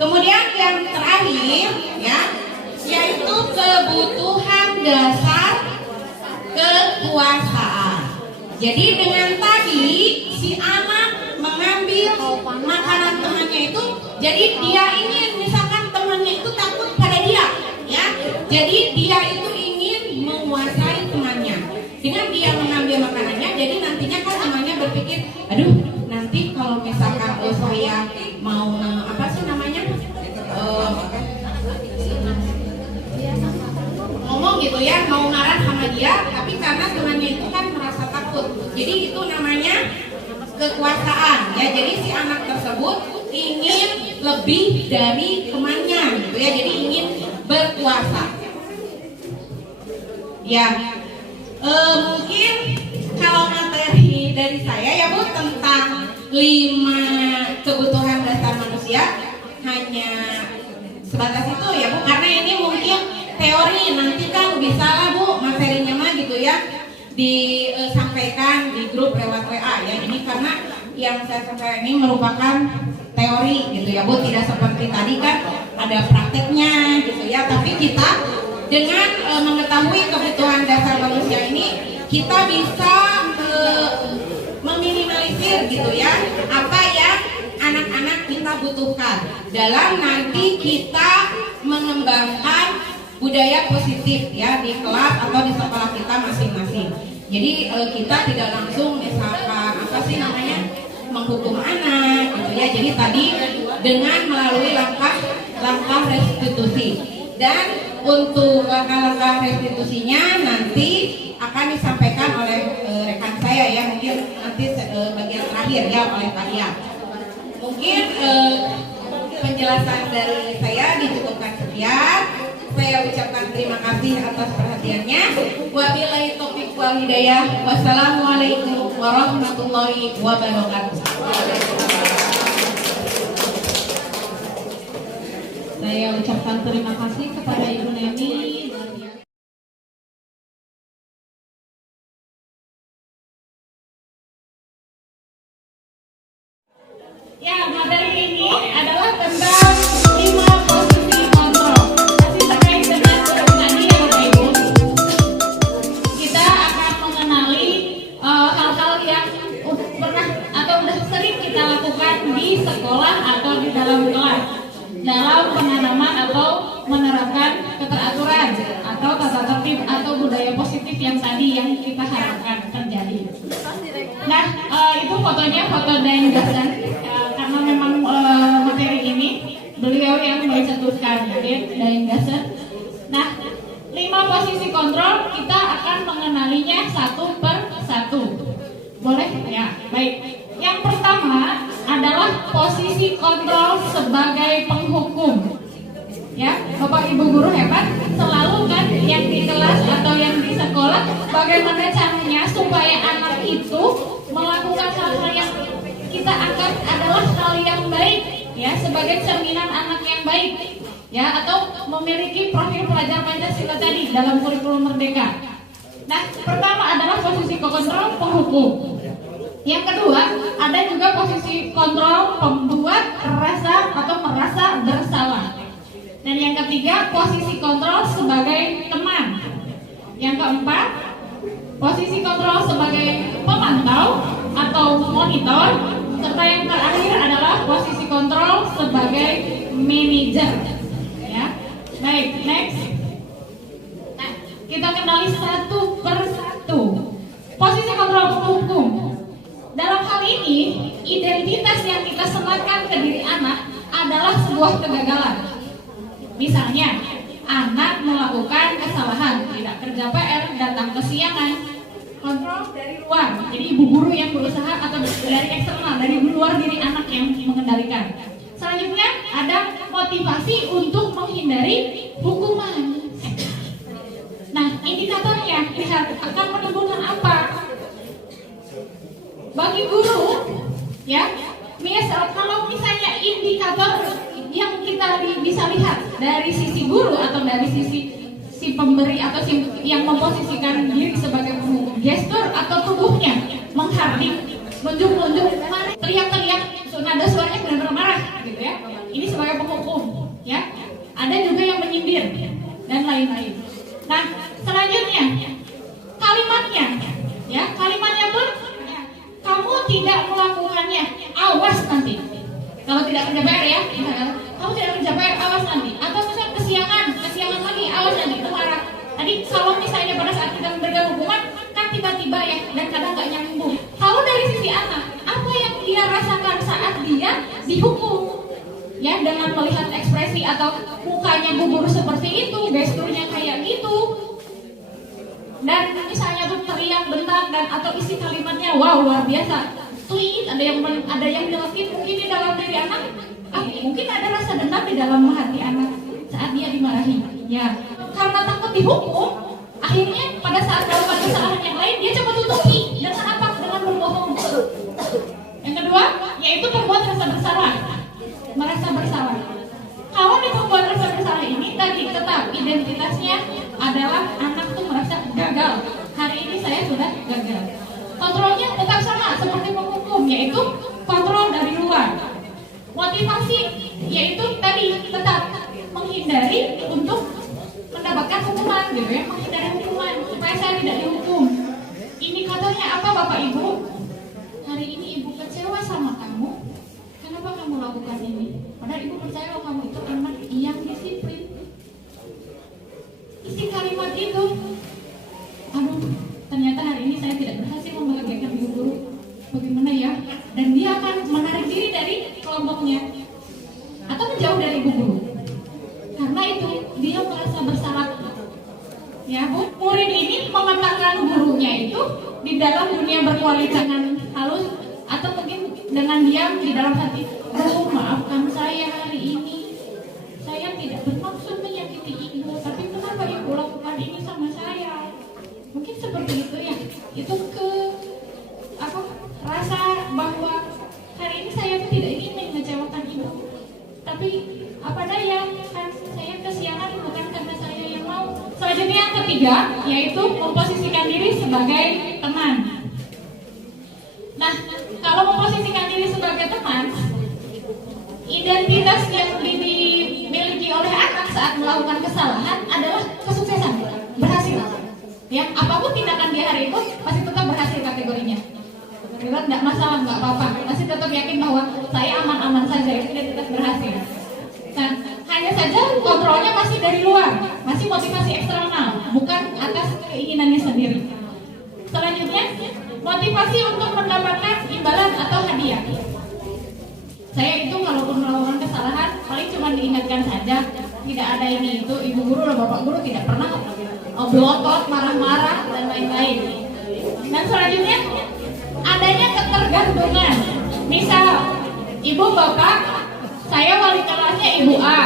Kemudian yang terakhir ya, yaitu kebutuhan dasar kekuasaan. Jadi dengan tadi si anak mengambil makanan temannya itu, jadi dia ingin misalkan temannya itu takut pada dia ya. Jadi dia itu ingin menguasai temannya. Dengan aduh nanti kalau misalkan saya mau apa sih namanya ngomong gitu ya, mau marah sama dia, tapi karena temannya itu kan merasa takut, jadi itu namanya kekuasaan ya. Jadi si anak tersebut ingin lebih dari temannya gitu ya, jadi ingin berkuasa ya. Mungkin kalau materi dari saya ya Bu tentang 5 kebutuhan dasar manusia hanya sebatas itu ya Bu, karena ini mungkin teori, nanti kan bisa lah Bu materinya mah gitu ya disampaikan di grup lewat WA ya. Ini karena yang saya sampaikan ini merupakan teori gitu ya Bu, tidak seperti tadi kan ada prakteknya gitu ya. Tapi kita dengan mengetahui kebutuhan dasar manusia ini, kita bisa meminimalisir gitu ya apa yang anak-anak kita butuhkan dalam nanti kita mengembangkan budaya positif ya di kelas atau di sekolah kita masing-masing. Jadi kita tidak langsung misalkan apa sih namanya menghukum anak gitu ya. Jadi tadi dengan melalui langkah restitusi, dan untuk langkah-langkah restitusinya nanti akan disampaikan oleh rekan saya ya, mungkin nanti bagian terakhir ya oleh Pak Ian. Mungkin penjelasan dari saya dicukupkan sekian. Saya ucapkan terima kasih atas perhatiannya. Wabillahi taufiq wal hidayah. Wassalamualaikum warahmatullahi wabarakatuh. Saya ucapkan terima kasih kepada Ibu Nemi. Ya, materi ini adalah tentang 5 posisi kontrol. Masih terkait dengan tadi ya Bapak Ibu. Kita akan mengenali hal-hal yang pernah atau sudah sering kita lakukan di sekolah atau di dalam kelas, dalam penanaman atau menerapkan keteraturan atau tata tertib atau budaya positif yang tadi yang kita harapkan terjadi. Nah, itu fotonya, foto Daeng Gasen, karena memang materi ini beliau yang mencetuskan, Daeng Gasen. Nah, 5 posisi kontrol kita akan mengenalinya satu per satu. Boleh? Ya, baik. Yang pertama adalah posisi kontrol sebagai penghukum. Ya, Bapak Ibu guru hebat, selalu kan yang di kelas atau yang di sekolah bagaimana caranya supaya anak itu melakukan hal-hal yang kita anggap adalah hal yang baik ya, sebagai cerminan anak yang baik ya, atau memiliki profil pelajar Pancasila tadi dalam kurikulum Merdeka. Nah, pertama adalah posisi kontrol penghukum. Yang kedua, ada juga posisi kontrol pembuat rasa atau merasa bersalah. Dan yang ketiga, posisi kontrol sebagai teman. Yang keempat, posisi kontrol sebagai pemantau atau monitor. Serta yang terakhir adalah posisi kontrol sebagai manajer. Ya, baik, next. Nah, kita kenali satu per satu. Posisi kontrol penghukum. Dalam hal ini, identitas yang kita sematkan ke diri anak adalah sebuah kegagalan. Misalnya, anak melakukan kesalahan, tidak kerja PR, datang kesiangan, kontrol dari luar. Jadi ibu guru yang berusaha atau dari eksternal, dari luar diri anak yang mengendalikan. Selanjutnya, ada motivasi untuk menghindari hukuman. Nah, indikatornya lihat akan menimbulkan apa? Bagi guru, ya, kalau misalnya indikator yang kita bisa lihat dari sisi guru atau dari sisi si pemberi atau si yang memposisikan diri sebagai penghukum, gestur atau tubuhnya menghardik, menunjuk-nunjuk, teriak-teriak, nada suaranya benar-benar marah, gitu ya. Ini sebagai penghukum, ya. Ada juga yang menyindir dan lain-lain. Nah, selanjutnya kalimatnya, ya, kalimatnya pun kamu tidak melakukannya, awas nanti. Kalau tidak kerja PR ya, kamu tidak kerja PR, awas nanti. Atau misalnya kesiangan lagi, awas nanti, itu marah. Tadi kalau misalnya pada saat kita memberikan hukuman, kan tiba-tiba ya, dan kadang nggak nyambung. Kalau dari sisi anak, apa dihukum. Ya, dengan melihat ekspresi atau mukanya Bu Guru seperti itu, gesturnya kayak gitu. Dan misalnya tuh teriak, bentak, dan atau isi kalimatnya wow luar biasa. Tweet, ada yang nyelekin mungkin di dalam diri anak, mungkin ada rasa dendam di dalam hati anak saat dia dimarahi. Ya, karena takut dihukum, akhirnya pada saat melakukan kesalahan yang lain dia coba tutupi dengan apa? Dengan berbohong. Yang kedua, yaitu perbuat rasa bersalah. Merasa bersalah. Kalau di perbuat rasa bersalah ini tadi tetap identitasnya adalah anak tuh merasa gagal. Hari ini saya sudah gagal. Kontrolnya tetap sama seperti penghukum, yaitu kontrol dari luar. Motivasi yaitu tadi tetap menghindari untuk mendapatkan hukuman, gitu ya, menghindari hukuman supaya saya tidak dihukum. Indikatornya apa Bapak Ibu? Hari ini Ibu kecewa sama kamu. Kenapa kamu lakukan ini? Padahal Ibu percaya kalau kamu itu anak yang disiplin. Isi kalimat itu, aduh, ternyata hari ini saya tidak berhasil membahagiakan Ibu Guru. Bagaimana ya? Dan dia akan menarik diri dari kelompoknya atau menjauh dari Ibu Guru. Karena itu dia merasa bersalah. Ya, Bu, murid ini mengatakan gurunya itu di dalam dunia berkualitas dengan halus atau mungkin dengan diam di dalam hati. Oh, maafkan saya hari ini. Saya tidak bermaksud menyakiti Ibu, tapi kenapa Ibu lakukan ini sama saya? Mungkin seperti itu ya. Itu rasa bahwa hari ini saya tidak ingin mengecewakan Ibu. Tapi apa daya, kan saya kesiangan bukan karena saya yang mau. Selanjutnya yang ketiga, yaitu memposisikan diri sebagai teman. Nah, kalau memposisikan diri sebagai teman, identitas yang dimiliki oleh anak saat melakukan kesalahan adalah kesuksesan, berhasil. Ya, apapun tindakan dia hari itu pasti tetap berhasil kategorinya. Tidak masalah, nggak apa-apa. Masih tetap yakin bahwa saya aman-aman saja, itu identitas berhasil. Nah, hanya saja kontrolnya masih dari luar, masih motivasi eksternal, bukan atas keinginannya sendiri. Selanjutnya, motivasi untuk mendapatkan imbalan atau hadiah. Saya itu kalaupun melakukan kesalahan, paling cuma diingatkan saja, tidak ada ini itu, Ibu Guru dan Bapak Guru tidak pernah belotot, marah-marah, dan lain-lain. Dan selanjutnya, adanya ketergantungan. Misal, Ibu Bapak, saya wali kelasnya Ibu A.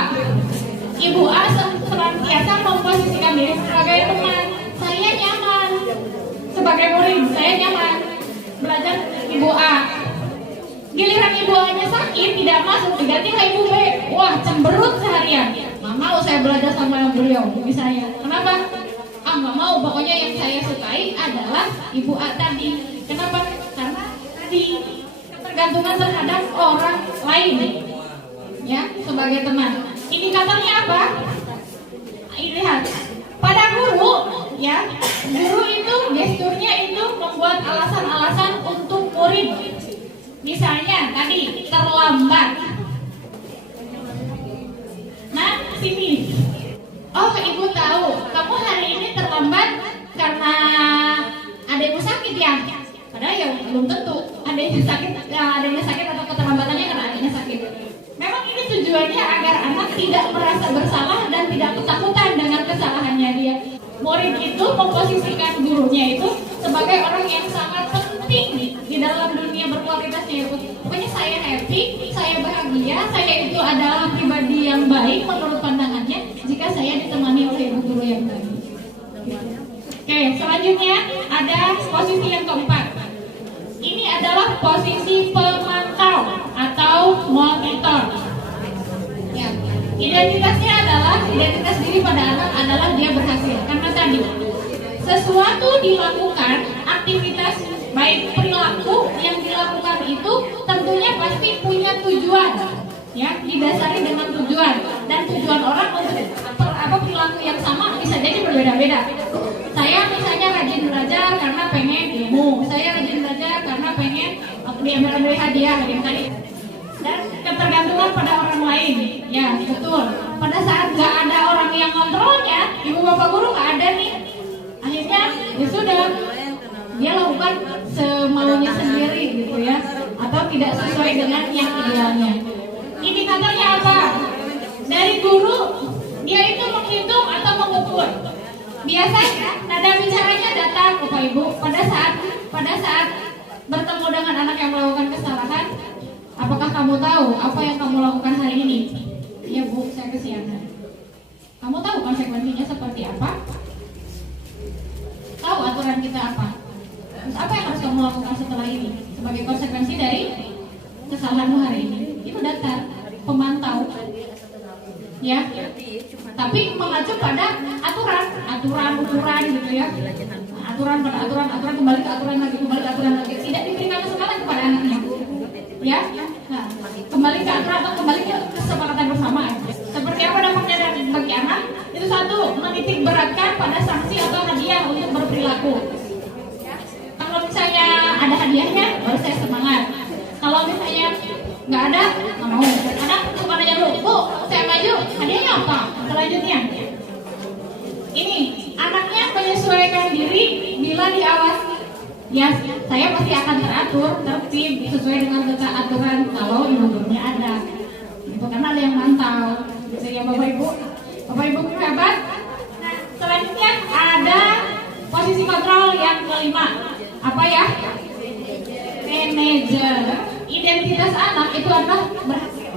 Ibu A senantiasa memposisikan diri sebagai teman. Saya nyaman sebagai murid, saya nyaman belajar Ibu A. Giliran Ibu A-nya sakit, tidak masuk, diganti ke Ibu B. Wah, cemberut seharian. Nggak mau saya belajar sama beliau, misalnya. Kenapa? Nggak mau. Pokoknya yang saya sukai adalah Ibu A tadi. Kenapa? Karena tadi ketergantungan terhadap orang lain. Ya, sebagai teman. Indikatornya apa? Lihat, pada guru, ya, guru itu gesturnya itu membuat alasan-alasan untuk murid. Misalnya tadi terlambat. Nah, sini. Oh, Ibu tahu, kamu hari ini terlambat karena adikmu sakit ya? Padahal ya belum tentu. Adiknya sakit atau keterlambatannya karena adiknya sakit. Memang ini tujuannya agar anak tidak merasa bersalah dan tidak ketakutan dengan kesalahannya dia. Murid itu memposisikan gurunya itu sebagai orang yang sangat penting di dalam dunia berkualitasnya itu. Pokoknya saya happy, saya bahagia, saya itu adalah pribadi yang baik menurut pandangannya jika saya ditemani oleh ibu guru yang baik. Oke, selanjutnya ada posisi yang keempat. Ini adalah posisi pemantau atau monitor. Ya, identitasnya adalah identitas diri pada anak adalah dia berhasil karena tadi sesuatu dilakukan, aktivitas baik perilaku yang dilakukan itu tentunya pasti punya tujuan, ya, didasari dengan tujuan dan tujuan orang untuk perilaku yang sama bisa jadi berbeda-beda. Saya misalnya rajin belajar karena pengen ilmu, saya rajin belajar karena pengen diambil hadiah yang tadi. Dan ketergantungan pada orang lain, ya betul. Pada saat nggak ada orang yang kontrolnya, ibu bapak guru nggak ada nih. Akhirnya ya sudah, dia lakukan semaunya sendiri gitu ya, atau tidak sesuai dengan yang idealnya. Indikatornya apa? Dari guru, dia itu menghitung atau mengukur. Biasanya nada bicaranya datang Bapak Ibu pada saat bertemu dengan anak yang melakukan kesalahan. Apakah kamu tahu apa yang kamu lakukan hari ini? Iya Bu, saya kesiangan. Kamu tahu konsekuensinya seperti apa? Tahu aturan kita apa? Terus apa yang harus kamu lakukan setelah ini sebagai konsekuensi dari kesalahanmu hari ini? Itu data pemantau, ya. Tapi mengacu pada aturan ukuran gitu ya. Aturan kembali ke aturan lagi. Tidak diberikan kesempatan kepada anaknya, ya. Nah, kembali ke aturan atau kembali ke kesepakatan bersama. Seperti apa dampaknya bagi anak? Itu satu, menitik beratkan pada sanksi atau hadiah untuk berperilaku. Kalau misalnya ada hadiahnya, baru saya semangat. Kalau misalnya nggak ada, nggak mau. Anak suka nanya dulu, Bu, saya maju, hadiahnya apa? Selanjutnya, ini anaknya menyesuaikan diri bila diawasi. Ya, saya pasti akan teratur, tertib, sesuai dengan aturan kalau ibu gurunya ada. Itu karena ada yang mantau. Gitu ya Bapak Ibu. Bapak Ibu hebat. Nah, selanjutnya ada posisi kontrol yang kelima. Apa ya? Manajer. Identitas anak itu adalah berhasil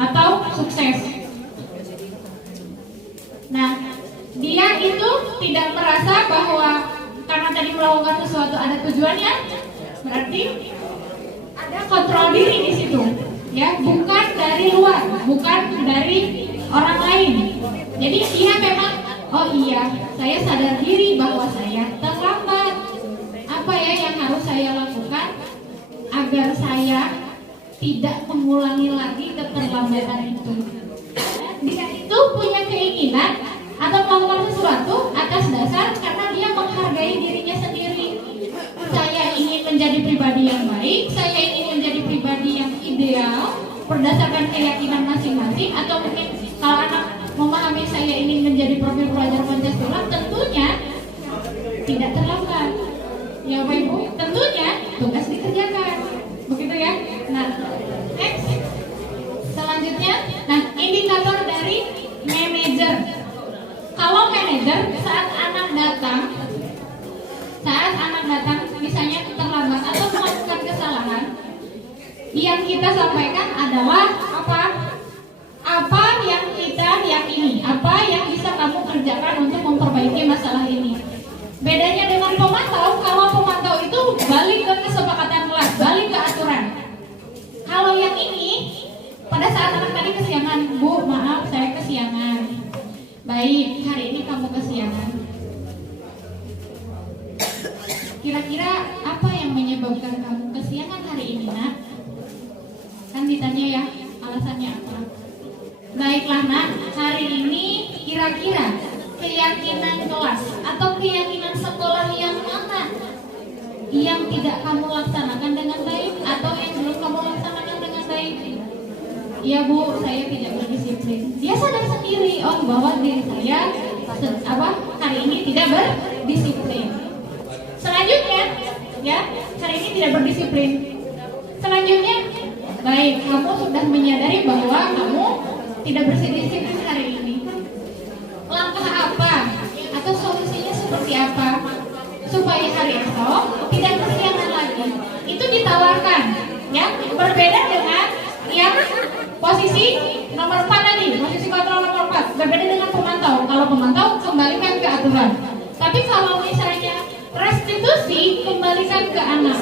atau sukses. Nah, dia itu tidak merasa bahwa karena tadi melakukan sesuatu ada tujuannya, berarti ada kontrol diri di situ, ya, bukan dari luar, bukan dari orang lain. Jadi dia memang, oh iya, saya sadar diri bahwa saya terlambat. Apa ya yang harus saya lakukan agar saya tidak mengulangi lagi keterlambatan itu? Dia itu punya keinginan atau melakukan sesuatu atas dasar karena dia menghargai dirinya sendiri. Saya ingin menjadi pribadi yang baik, saya ingin menjadi pribadi yang ideal berdasarkan keyakinan masing-masing, atau mungkin kalau anak memahami saya ingin menjadi profil pelajar Pancasila, tentunya tidak terlambat. Ya Bapak Ibu, tentunya tugas dikerjakan. Begitu ya. Nah, next. Selanjutnya, nah indikator dari manajer. Kalau manajer saat anak datang misalnya terlambat atau melakukan kesalahan, yang kita sampaikan adalah apa yang kita yakini, apa yang bisa kamu kerjakan untuk memperbaiki masalah ini. Bedanya dengan pemantau, kalau pemantau itu balik ke kesepakatan kelas, balik ke aturan. Kalau yang ini, pada saat anak tadi kesiangan, Bu, maaf saya kesiangan. Baik, hari ini kamu kesiangan. Kira-kira apa yang menyebabkan kamu kesiangan hari ini, Nak? Kan ditanya ya, alasannya apa? Baiklah Nak, hari ini kira-kira keyakinan kelas atau keyakinan sekolah yang mana yang tidak kamu laksanakan dengan baik atau yang belum kamu laksanakan dengan baik? Iya Bu, saya tidak berdisiplin. Dia sadar sendiri, oh bahwa diri saya hari ini tidak berdisiplin. Selanjutnya, ya, hari ini tidak berdisiplin. Selanjutnya, baik, kamu sudah menyadari bahwa kamu tidak berdisiplin hari ini. Langkah apa atau solusinya seperti apa supaya hari esok tidak kesiangan lagi? Itu ditawarkan, ya, berbeda dengan yang posisi nomor 4 tadi, posisi kontrol nomor 4, berbeda dengan pemantau. Kalau pemantau kembalikan ke aturan. Tapi kalau misalnya restitusi, kembalikan ke anak.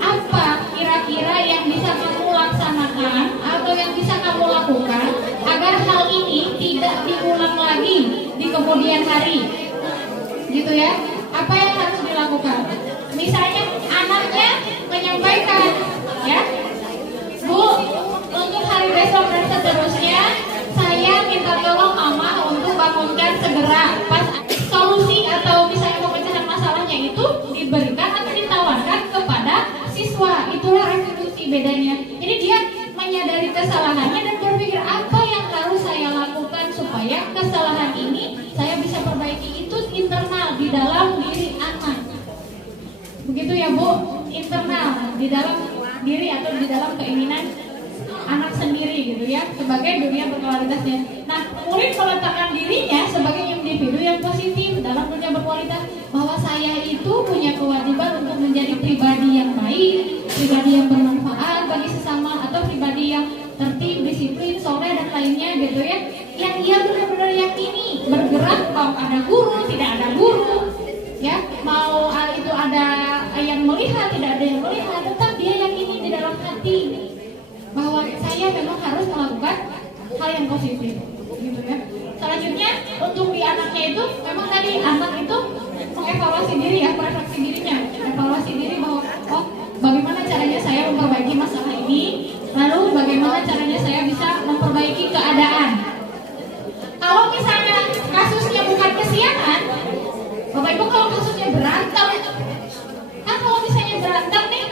Apa kira-kira yang bisa kamu laksanakan atau yang bisa kamu lakukan agar hal ini tidak diulang lagi di kemudian hari? Gitu ya. Apa yang harus dilakukan? Misalnya anaknya menyampaikan, ya, Bu, untuk hari besok dan seterusnya saya minta tolong Mama untuk bangunkan segera. Pas solusi atau misalnya pemecahan masalahnya itu diberikan atau ditawarkan kepada siswa. Itulah restitusi bedanya. Jadi dia menyadari kesalahannya dan berpikir apa yang harus saya lakukan supaya kesalahan ini saya bisa perbaiki. Itu internal di dalam diri anak. Begitu ya Bu, internal di dalam diri atau di dalam keinginan anak sendiri gitu ya, sebagai dunia berkualitasnya. Nah, murid meletakkan dirinya sebagai individu yang positif dalam dunia berkualitas, bahwa saya itu punya kewajiban untuk menjadi pribadi yang baik, pribadi yang bermanfaat bagi sesama, atau pribadi yang tertib, disiplin, soleh dan lainnya gitu ya, yang ia benar-benar yakini, bergerak mau ada guru, tidak ada guru ya, mau itu ada yang melihat, tidak ada yang melihat, tetap dia yakini di dalam hati bahwa saya memang harus melakukan hal yang positif gitu ya. Selanjutnya untuk di anaknya itu, memang tadi anak itu mengevaluasi diri ya, merefleksi dirinya, evaluasi diri bahwa oh bagaimana caranya saya memperbaiki masalah ini, lalu bagaimana caranya saya bisa memperbaiki keadaan. Kalau misalnya kasusnya bukan kesianan, Bapak Ibu, kalau kasusnya berantem, kan kalau misalnya berantem nih,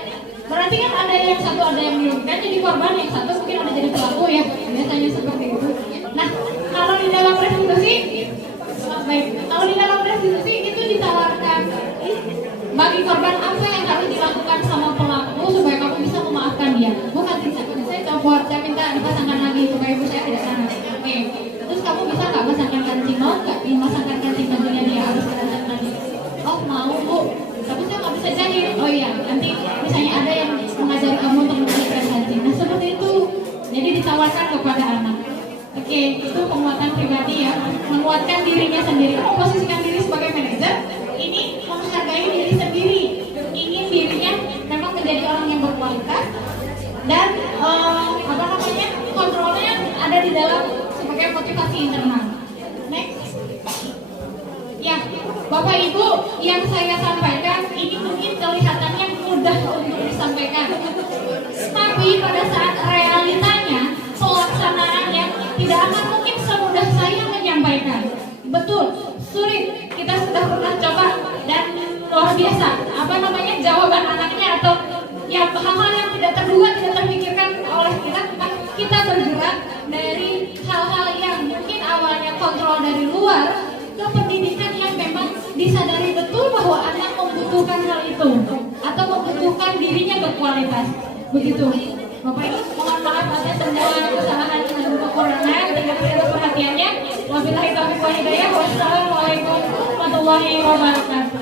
berarti kan ada yang satu ada yang dirugikan jadi korban, yang satu mungkin ada jadi pelaku ya, biasanya seperti itu. Nah, kalau di dalam restitusi, kalau di dalam restitusi itu ditawarkan bagi korban apa yang harus dilakukan sama pelaku supaya kamu bisa memaafkan dia. Bukan saya copot, saya minta dipasangkan lagi supaya ibu saya tidak sana. Oke, terus kamu bisa nggak pasangkan kancing? Mau nggak dimasangkan kancing bajunya dia harus pasangkan kancing? Oh mau bu, tapi saya nggak bisa jahit. Oh iya, nanti misalnya ada yang mengajari kamu untuk menjahitkan kancing. Nah seperti itu, jadi ditawarkan kepada anak. Oke, itu penguatan pribadi ya, menguatkan dirinya sendiri, memposisikan diri sebagai manajer. Ini menghargai diri sendiri, ingin dirinya memang menjadi orang yang berkualitas dan kontrolnya ada di dalam sebagai motivasi internal. Next, ya Bapak Ibu, yang saya sampaikan ini mungkin kelihatannya mudah untuk disampaikan, tapi pada saat realitanya pelaksanaannya tidak akan mungkin semudah saya menyampaikan. Betul, sulit. Kita sudah pernah coba dan luar biasa. Jawaban anaknya atau ya hal-hal yang tidak terduga, tidak terpikirkan oleh kita bergerak dari hal-hal yang mungkin awalnya kontrol dari luar ke pendidikan yang memang disadari betul bahwa anak membutuhkan hal itu atau membutuhkan dirinya berkualitas. Begitu. Bapak Ibu, mohon maaf atas semua kesalahan dan kekurangan. Terima kasih atas perhatiannya. Wabillahi taufiq wal hidayah. Wassalamualaikum warahmatullahi wabarakatuh.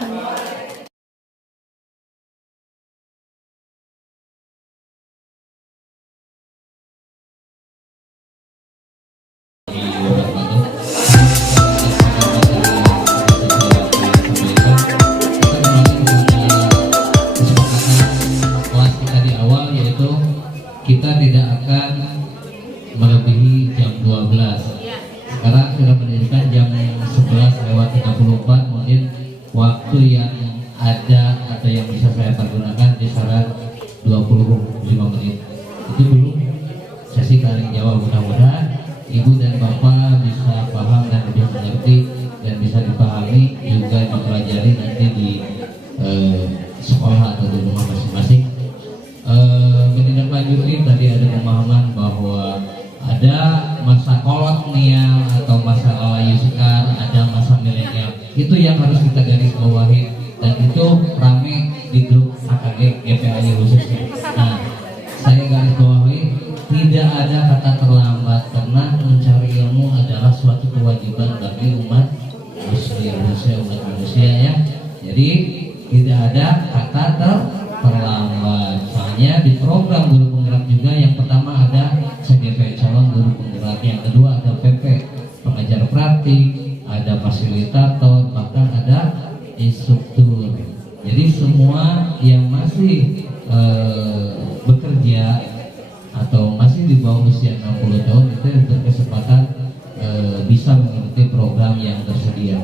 Kita tidak akan melebihi jam 12. Sekarang sudah menunjukkan jam 11:34, mungkin waktu yang ada atau yang bisa saya pergunakan kisaran 25 menit. Itu dulu sesi kali jawab, mudah-mudahan Ibu dan Bapak bisa paham dan bisa mengerti dan bisa dipahami juga dipelajari nanti di sekolah atau di rumah masing-masing. Menindaklanjuti tadi ada pemahaman bahwa ada masa kolonial atau masa layu sekar, ada masa milenial. Itu yang harus kita garis bawahi dan itu rame di grup AKG GPAI khususnya. Nah, saya garis bawahi tidak ada kata terlambat karena mencari ilmu adalah suatu kewajiban bagi umat manusia ya. Jadi tidak ada kata terlambat. Soalnya di program guru penggerak juga yang pertama ada CGP calon guru penggerak, yang kedua ada PP pengajar praktik, ada fasilitator, bahkan ada instruktur. Jadi semua yang masih bekerja atau masih di bawah usia 60 tahun itu berkesempatan bisa mengikuti program yang tersedia.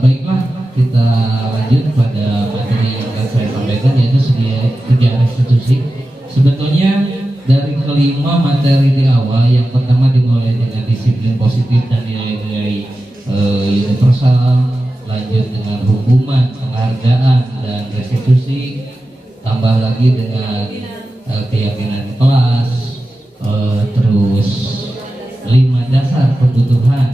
Baiklah, kita lanjut pada materi yang akan saya sampaikan, yaitu sedia restitusi. Sebetulnya dari kelima materi di awal, yang pertama dimulai dengan disiplin positif dan nilai-nilai universal, lanjut dengan hukuman, penghargaan dan restitusi, tambah lagi dengan keyakinan kelas, terus 5 dasar kebutuhan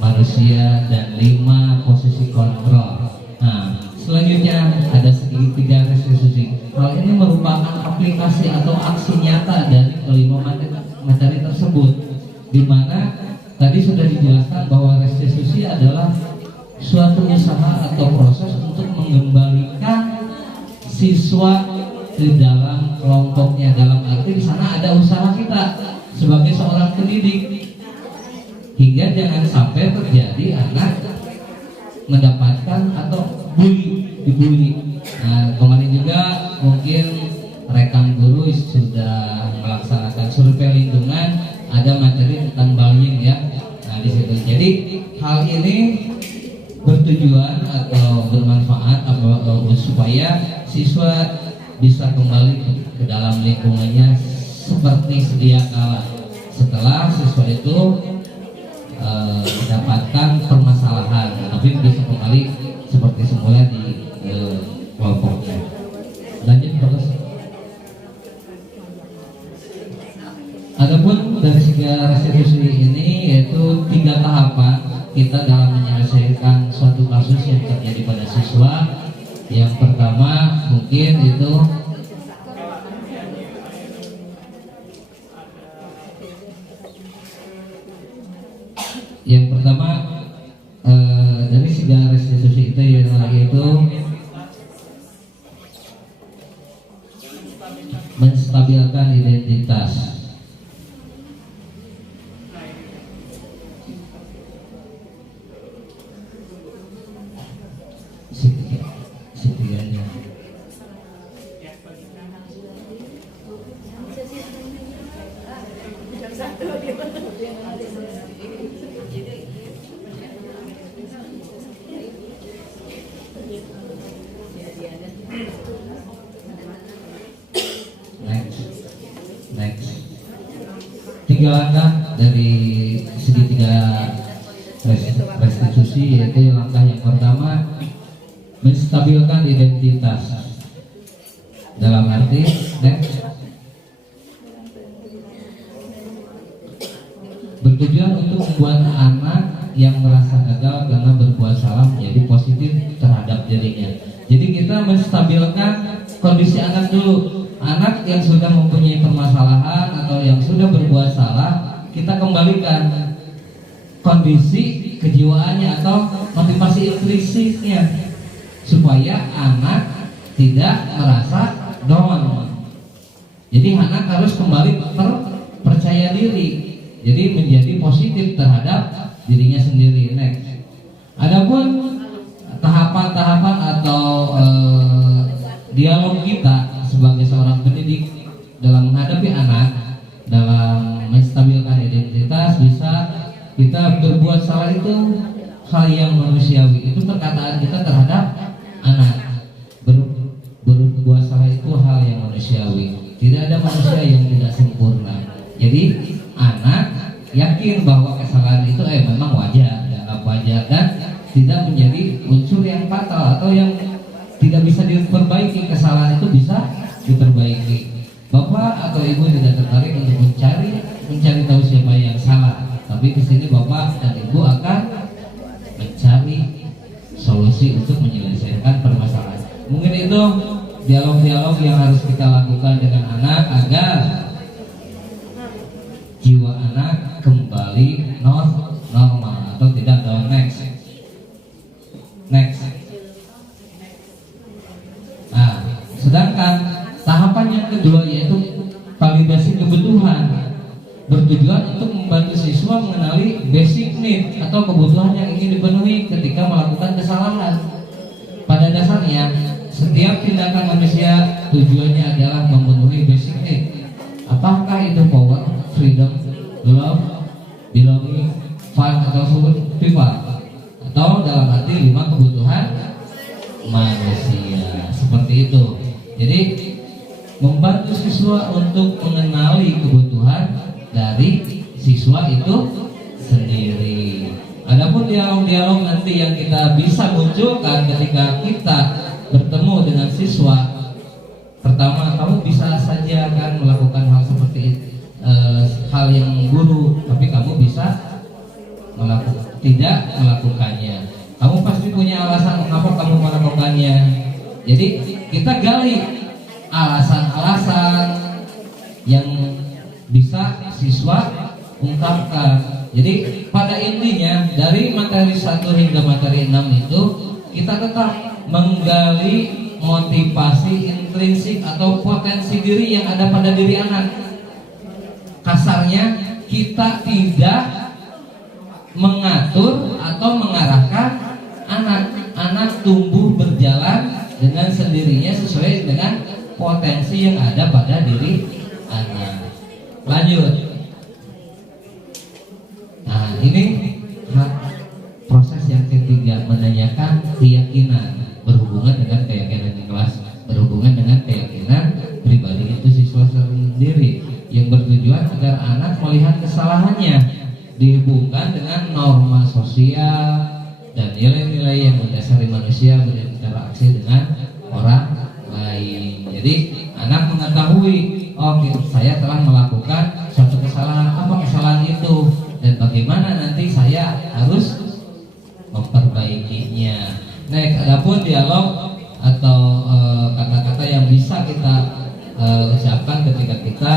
manusia dan 5 posisi kontrol. Nah, selanjutnya ada segitiga restitusi. Hal ini merupakan aplikasi atau aksi nyata dari suatu usaha atau proses untuk mengembalikan siswa di dalam kelompoknya. Dalam arti di sana ada usaha kita sebagai seorang pendidik, hingga jangan sampai terjadi anak mendapatkan atau dibully. Nah, kemarin juga mungkin rekan guru sudah melaksanakan survei lingkungan, ada materi tentang bullying ya. Nah, di situ. Jadi hal ini bertujuan atau bermanfaat supaya siswa bisa kembali ke dalam lingkungannya seperti sedia kala setelah siswa itu mendapatkan permasalahan, tapi bisa kembali seperti semula di kelompoknya. Lanjut terus. Adapun dari segi restitusi ini yaitu 3 tahapan kita dalam menyelesaikan suatu kasus yang terjadi pada siswa. Yang pertama mungkin itu dari segi restitusi itu yaitu menstabilkan identitas. Setiganya. Next. 3 langkah dari segitiga restitusi, yaitu langkah yang pertama menstabilkan identitas. Dalam arti bertujuan untuk membuat anak yang merasa gagal karena berbuat salah menjadi positif terhadap dirinya. Jadi kita menstabilkan kondisi anak dulu. Anak yang sudah mempunyai permasalahan atau yang sudah berbuat salah, kita kembalikan kondisi kejiwaannya atau motivasi intrinsiknya supaya anak tidak merasa down. Jadi anak harus kembali percaya diri, jadi menjadi positif terhadap dirinya sendiri. Next. Adapun tahapan-tahapan atau dialog kita sebagai seorang pendidik dalam menghadapi anak, dalam menstabilkan identitas, bisa kita berbuat salah itu hal yang manusiawi. Itu perkataan kita terhadap anak. Berbuat salah itu hal yang manusiawi. Tidak ada manusia yang tidak sempurna. Jadi anak yakin bahwa kesalahan itu memang wajar, dianggap wajar dan tidak menjadi unsur yang fatal atau yang tidak bisa diperbaiki. Kesalahan itu bisa diperbaiki. Bapak atau ibu tidak tertarik untuk mencari tahu siapa yang salah, tapi di sini bapak dan ibu akan mencari solusi untuk menyelesaikan permasalahan. Mungkin itu dialog-dialog yang harus kita lakukan dengan anak agar jiwa anak kembali normal atau tidak down. Next. Nah, sedangkan tahapan yang kedua yaitu validasi kebutuhan, bertujuan untuk membantu siswa mengenali basic need atau kebutuhan yang ingin dipenuhi ketika melakukan kesalahan. Pada dasarnya, setiap tindakan manusia tujuannya adalah memenuhi basic need. Apakah itu power, freedom, love, belonging, fun atau survival, atau dalam arti 5 kebutuhan manusia. Seperti itu. Jadi membantu siswa untuk mengenali kebutuhan dari siswa itu sendiri. Adapun dialog-dialog nanti yang kita bisa munculkan ketika kita bertemu dengan siswa, pertama, kamu bisa saja kan melakukan hal seperti hal yang buruk, tapi kamu bisa tidak melakukannya. Kamu pasti punya alasan mengapa kamu melakukannya. Jadi kita gali alasan-alasan yang bisa siswa ungkapkan. Jadi pada intinya dari materi 1 hingga materi 6 itu kita tetap menggali motivasi intrinsik atau potensi diri yang ada pada diri anak. Kasarnya kita tidak mengatur atau mengarahkan anak tumbuh berjalan dengan sendirinya sesuai dengan potensi yang ada pada diri anak. Lanjut. Nah, ini proses yang ketiga, menanyakan keyakinan berhubungan dengan keyakinan di kelas, berhubungan dengan keyakinan pribadi itu siswa sendiri, yang bertujuan agar anak melihat kesalahannya dihubungkan dengan norma sosial dan nilai-nilai yang mendasari manusia berinteraksi dengan orang lain. Jadi anak mengetahui, oh saya telah melakukan suatu kesalahan, apa kesalahan itu dan bagaimana nanti saya harus memperbaikinya. Next, adapun dialog atau kata-kata yang bisa kita ucapkan ketika kita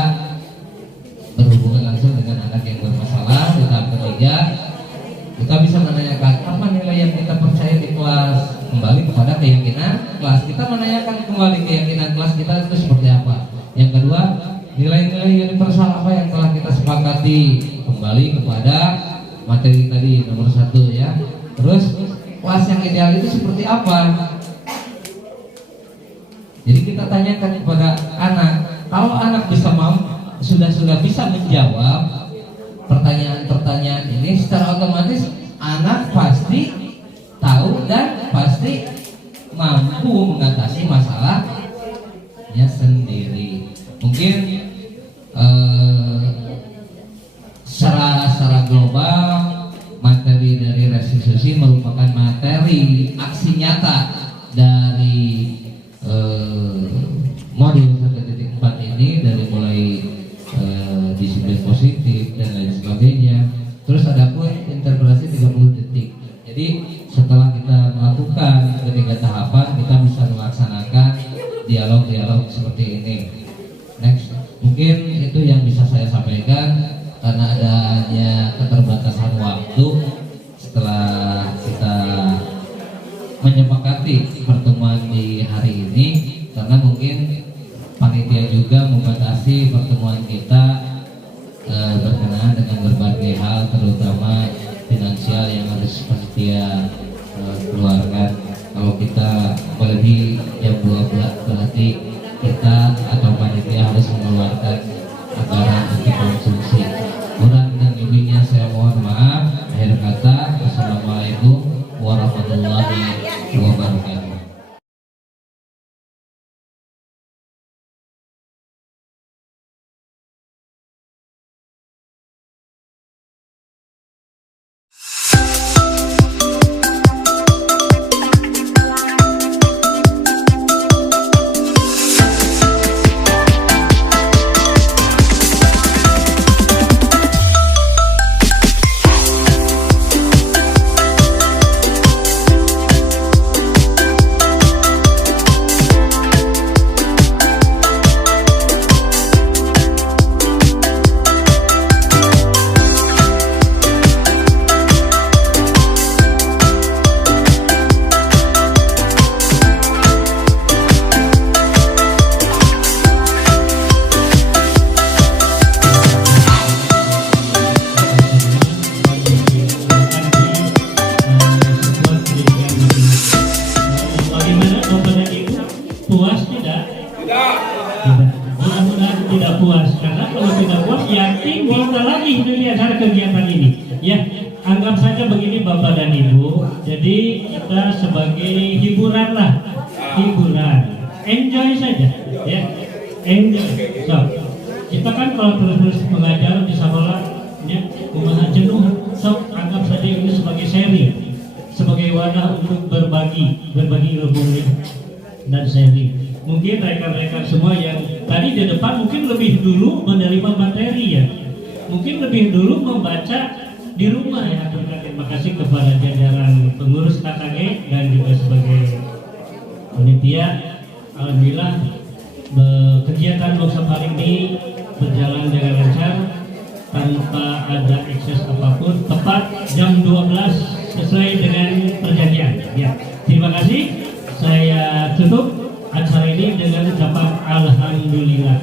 berhubungan langsung dengan anak yang bermasalah. Di tahap ketiga kita bisa menanyakan apa nilai yang kita percaya di kelas, kembali kepada keyakinan kelas. Kita menanyakan kembali keyakinan kelas kita itu seperti apa. Yang kedua, nilai-nilai universal apa yang telah kita sepakati, kembali kepada materi tadi nomor 1 ya. Terus kelas yang ideal itu seperti apa? Jadi kita tanyakan kepada anak. Kalau anak bisa sudah bisa menjawab pertanyaan-pertanyaan ini, secara otomatis anak pasti tahu dan pasti mampu mengatasi masalahnya sendiri. Mungkin secara global materi dari restitusi merupakan materi aksi nyata dari modul 1.4 ini, dari mulai disiplin positif dan lain sebagainya. Terus ada pun interpelasi 30 detik. Jadi setelah kita melakukan ketiga tahapan, kita bisa melaksanakan dialog-dialog seperti ini. Next, mungkin itu yang bisa saya sampaikan karena adanya keterbatasan waktu. Setelah kita menyepakati pertemuan di hari ini, karena mungkin panitia juga membatasi pertemuan kita berkenaan dengan berbagai hal, terutama finansial yang harus panitia keluarkan. Kalau kita melebihi jam 12 berarti kita atau panitia harus mengeluarkan anggaran untuk konsumsi. Kurang dan lebihnya saya mohon maaf. Akhir kata, wassalamualaikum warahmatullahi wabarakatuh. Kegiatan ini, ya, anggap saja begini Bapak dan Ibu. Jadi kita sebagai hiburan lah, enjoy saja, ya, enjoy. So, kita kan kalau terus mengajar di sekolah, ya, kumaha jenuh. So, anggap saja ini sebagai sharing, sebagai wadah untuk berbagi ilmu dan sharing. Mungkin rekan-rekan semua yang tadi di depan mungkin lebih dulu menerima materi, ya. Mungkin lebih dulu membaca di rumah, ya. Terima kasih kepada jajaran pengurus KKG dan juga sebagai panitia. Alhamdulillah kegiatan workshop hari ini berjalan dengan lancar. tanpa ada ekses apapun, tepat jam 12 sesuai dengan perjanjian. Ya, terima kasih. Saya tutup acara ini dengan ucapan alhamdulillah.